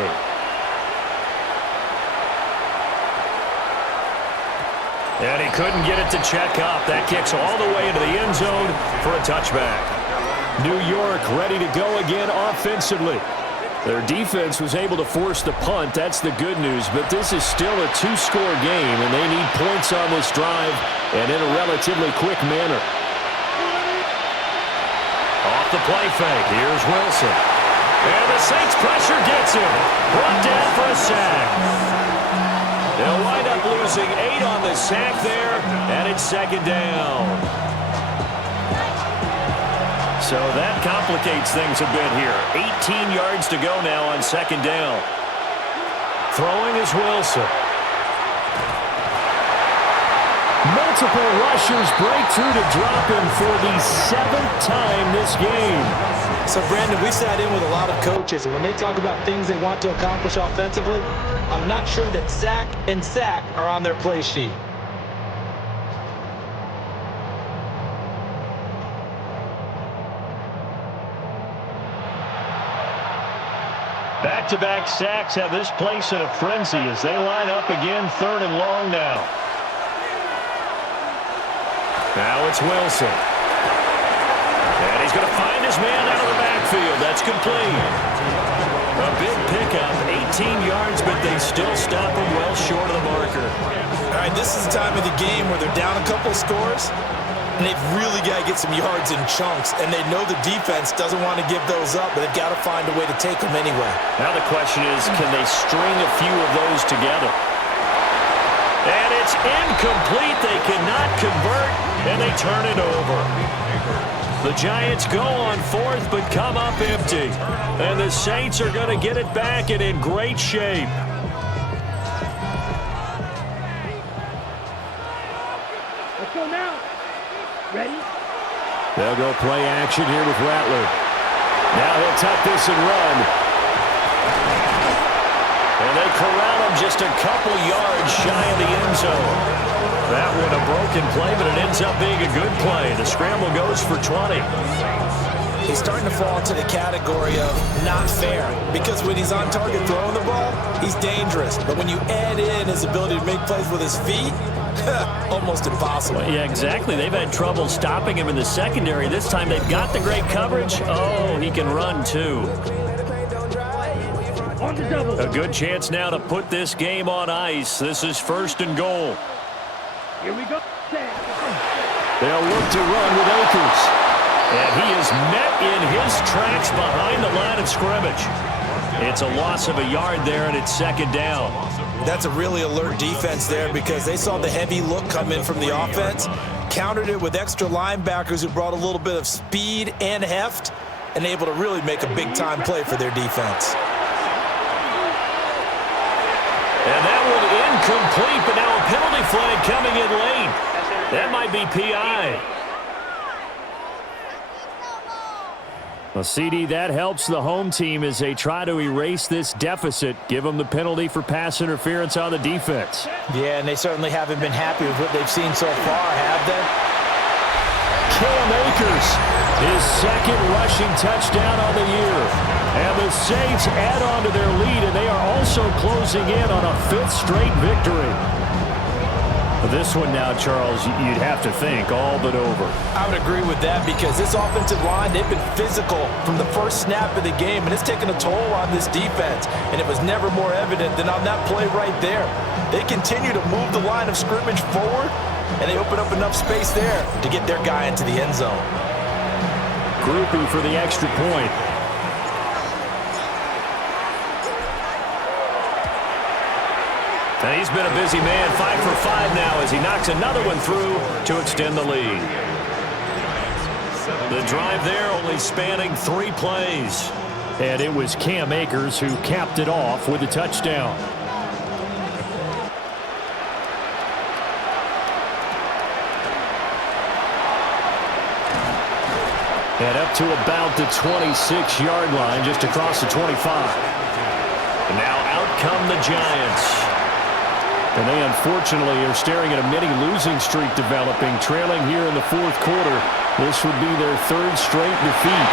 And he couldn't get it to check up. That kicks all the way into the end zone for a touchback. New York ready to go again offensively. Their defense was able to force the punt. That's the good news. But this is still a two-score game, and they need points on this drive and in a relatively quick manner. Off the play fake. Here's Wilson. And the Saints pressure gets him. Brought down for a sack. They'll wind up losing 8 on the sack there, and it's second down. So that complicates things a bit here. 18 yards to go now on second down. Throwing is Wilson. Multiple rushers break through to drop him for the 7th time this game. So, Brandon, we sat in with a lot of coaches, and when they talk about things they want to accomplish offensively, I'm not sure that sack and sack are on their play sheet. Back-to-back sacks have this place in a frenzy as they line up again, 3rd and long now. Now it's Wilson. And he's going to find his man out of the backfield. That's complete. A big pickup, 18 yards, but they still stop him well short of the marker. All right, this is the time of the game where they're down a couple of scores, and they've really got to get some yards in chunks, and they know the defense doesn't want to give those up, but they've got to find a way to take them anyway. Now the question is, can they string a few of those together? And it's incomplete. They cannot convert, and they turn it over. The Giants go on 4th, but come up empty. And the Saints are going to get it back and in great shape. Let's go now. Ready? They'll go play action here with Rattler. Now he'll tuck this and run. And they corral him just a couple yards shy of the end zone. That one a broken play, but it ends up being a good play. The scramble goes for 20. He's starting to fall into the category of not fair, because when he's on target throwing the ball, he's dangerous. But when you add in his ability to make plays with his feet, almost impossible. Well, yeah, exactly. They've had trouble stopping him in the secondary. This time they've got the great coverage. Oh, he can run too. On the double. A good chance now to put this game on ice. This is 1st and goal. Here we go. They'll look to run with Akers. And he is met in his tracks behind the line of scrimmage. It's a loss of a yard there, and it's second down. That's a really alert defense there, because they saw the heavy look come in from the offense, countered it with extra linebackers who brought a little bit of speed and heft, and able to really make a big-time play for their defense. And that one incomplete, but now a penalty flag coming in late. That might be PI. Well, CD, that helps the home team as they try to erase this deficit, give them the penalty for pass interference on the defense. Yeah, and they certainly haven't been happy with what they've seen so far, have they? Cam Akers, his 2nd rushing touchdown on the year. And the Saints add on to their lead, and they are also closing in on a 5th straight victory. This one now, Charles, you'd have to think all but over. I would agree with that, because this offensive line, they've been physical from the first snap of the game, and it's taken a toll on this defense, and it was never more evident than on that play right there. They continue to move the line of scrimmage forward, and they open up enough space there to get their guy into the end zone. Groupie for the extra point. And he's been a busy man, 5 for 5 now as he knocks another one through to extend the lead. The drive there only spanning 3 plays. And it was Cam Akers who capped it off with a touchdown. And up to about the 26-yard line, just across the 25. And now out come the Giants. And they unfortunately are staring at a mini losing streak developing, trailing here in the 4th quarter. This would be their 3rd straight defeat.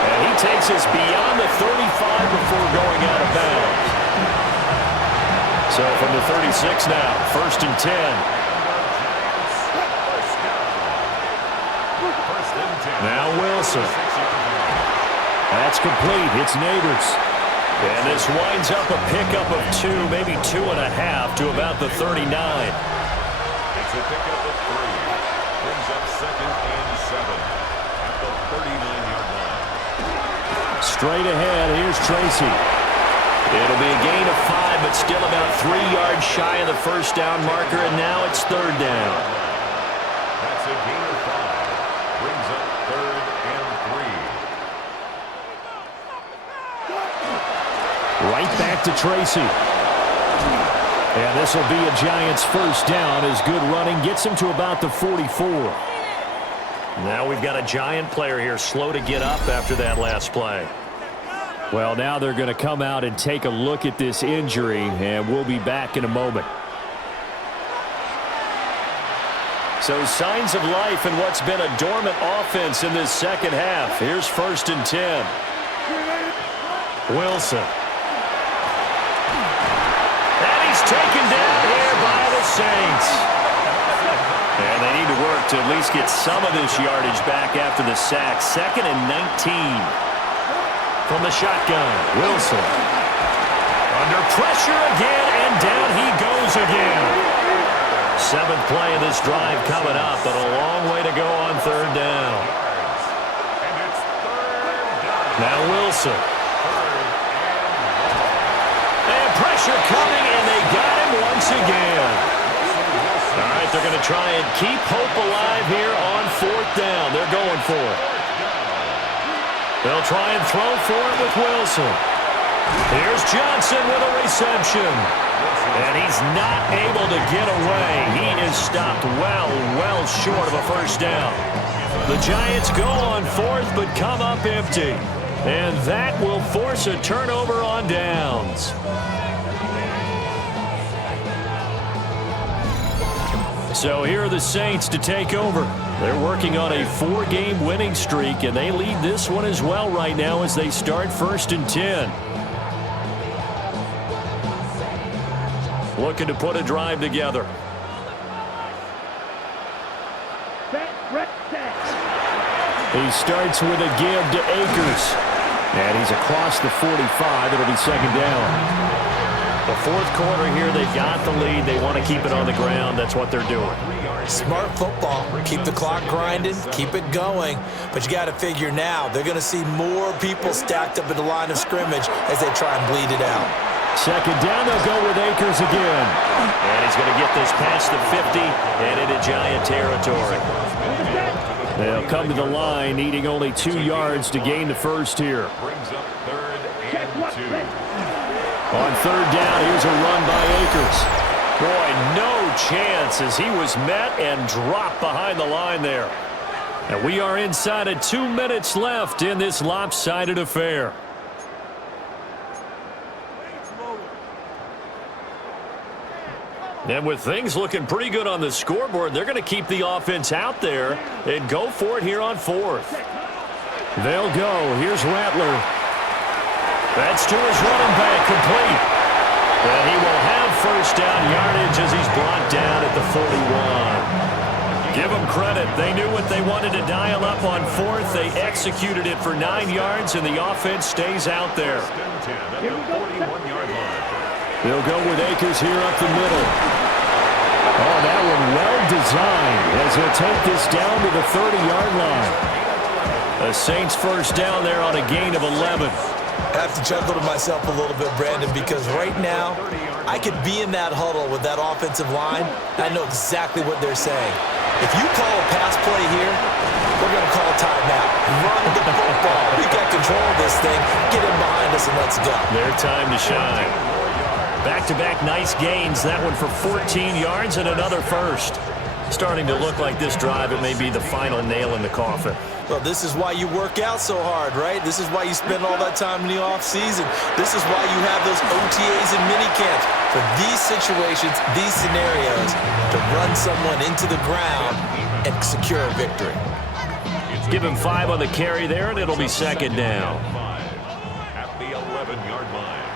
And he takes us beyond the 35 before going out of bounds. So from the 36 now, 1st and 10. Now Wilson. That's complete. It's Neighbors. And this winds up a pickup of 2, maybe 2.5 to about the 39. It's a pickup of 3. Brings up 2nd and 7 at the 39-yard line. Straight ahead, here's Tracy. It'll be a gain of 5, but still about 3 yards shy of the first down marker, and now it's 3rd down. That's a gain of 5. Brings up 3rd and 3. Right back to Tracy. And this will be a Giants first down as good running gets him to about the 44. Now we've got a Giant player here slow to get up after that last play. Well, now they're going to come out and take a look at this injury, and we'll be back in a moment. So signs of life in what's been a dormant offense in this second half. Here's 1st and 10. Wilson. And he's taken down here by the Saints. And they need to work to at least get some of this yardage back after the sack. 2nd and 19. From the shotgun, Wilson. Under pressure again, and down he goes again. 7th play of this drive coming up, but a long way to go on 3rd down. And it's 3rd down. Now Wilson. 3rd And pressure coming, and they got him once again. All right, they're going to try and keep hope alive here on 4th down. They're going for it. They'll try and throw for it with Wilson. Here's Johnson with a reception. And he's not able to get away. He is stopped well short of a first down. The Giants go on 4th but come up empty. And that will force a turnover on downs. So here are the Saints to take over. They're working on a 4-game winning streak, and they lead this one as well right now as they start 1st and 10. Looking to put a drive together. He starts with a give to Akers. And he's across the 45. It'll be 2nd down. The 4th quarter here, they've got the lead. They want to keep it on the ground. That's what they're doing. Smart football. Keep the clock grinding, keep it going. But you got to figure now, they're going to see more people stacked up at the line of scrimmage as they try and bleed it out. 2nd down, they'll go with Akers again. And he's going to get this past the 50 and into Giant territory. They'll come to the line, needing only 2 yards to gain the first here. brings up 3rd and 2. On 3rd down, here's a run by Akers. Boy, no chance as he was met and dropped behind the line there. And we are inside of 2 minutes left in this lopsided affair. And with things looking pretty good on the scoreboard, they're going to keep the offense out there and go for it here on 4th. They'll go. Here's Rattler. That's to his running back, complete. And he will have first down yardage as he's brought down at the 41. Give them credit. They knew what they wanted to dial up on 4th. They executed it for 9 yards, and the offense stays out there. They'll go with Akers here up the middle. Oh, that one well designed as he'll take this down to the 30-yard line. The Saints first down there on a gain of 11. I have to chuckle to myself a little bit, Brandon, because right now I could be in that huddle with that offensive line. I know exactly what they're saying. If you call a pass play here, we're going to call a timeout. Run the football. We got control of this thing. Get in behind us and let's go. Their time to shine. Back-to-back nice gains. That one for 14 yards and another first. Starting to look like this drive, it may be the final nail in the coffin. Well, this is why you work out so hard, right? This is why you spend all that time in the offseason. This is why you have those OTAs and minicamps. For these situations, these scenarios, to run someone into the ground and secure a victory. Give him 5 on the carry there, and it'll be 2nd down. At the 11-yard line.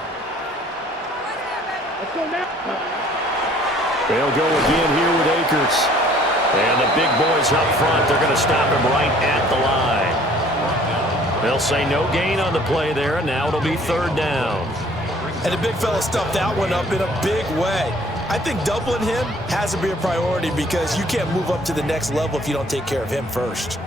Let's go now. They'll go again here with Akers. And the big boys up front, they're going to stop him right at the line. They'll say no gain on the play there, and now it'll be third down. And the big fella stuffed that one up in a big way. I think doubling him has to be a priority because you can't move up to the next level if you don't take care of him first.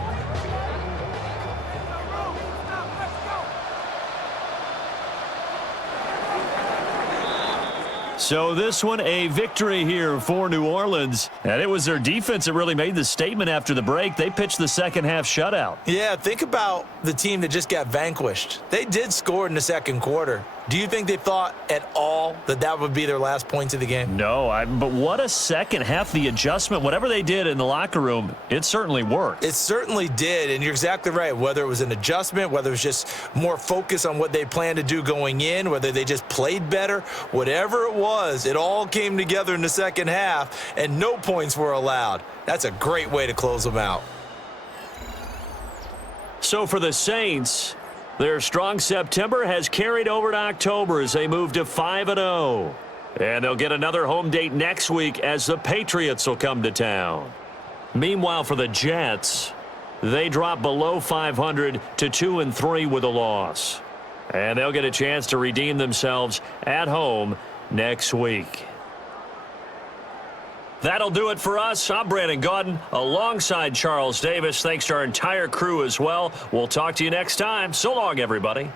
So this one, a victory here for New Orleans. And it was their defense that really made the statement after the break. They pitched the second half shutout. Yeah, think about the team that just got vanquished. They did score in the second quarter. Do you think they thought at all that that would be their last points of the game? No, but what a second half. The adjustment, whatever they did in the locker room, it certainly worked. It certainly did, and you're exactly right. Whether it was an adjustment, whether it was just more focus on what they planned to do going in, whether they just played better, whatever it was, it all came together in the second half, and no points were allowed. That's a great way to close them out. So for the Saints, their strong September has carried over to October as they move to 5-0. And they'll get another home date next week as the Patriots will come to town. Meanwhile, for the Jets, they drop below 500 to 2-3 with a loss. And they'll get a chance to redeem themselves at home next week. That'll do it for us. I'm Brandon Gaudin alongside Charles Davis. Thanks to our entire crew as well. We'll talk to you next time. So long, everybody.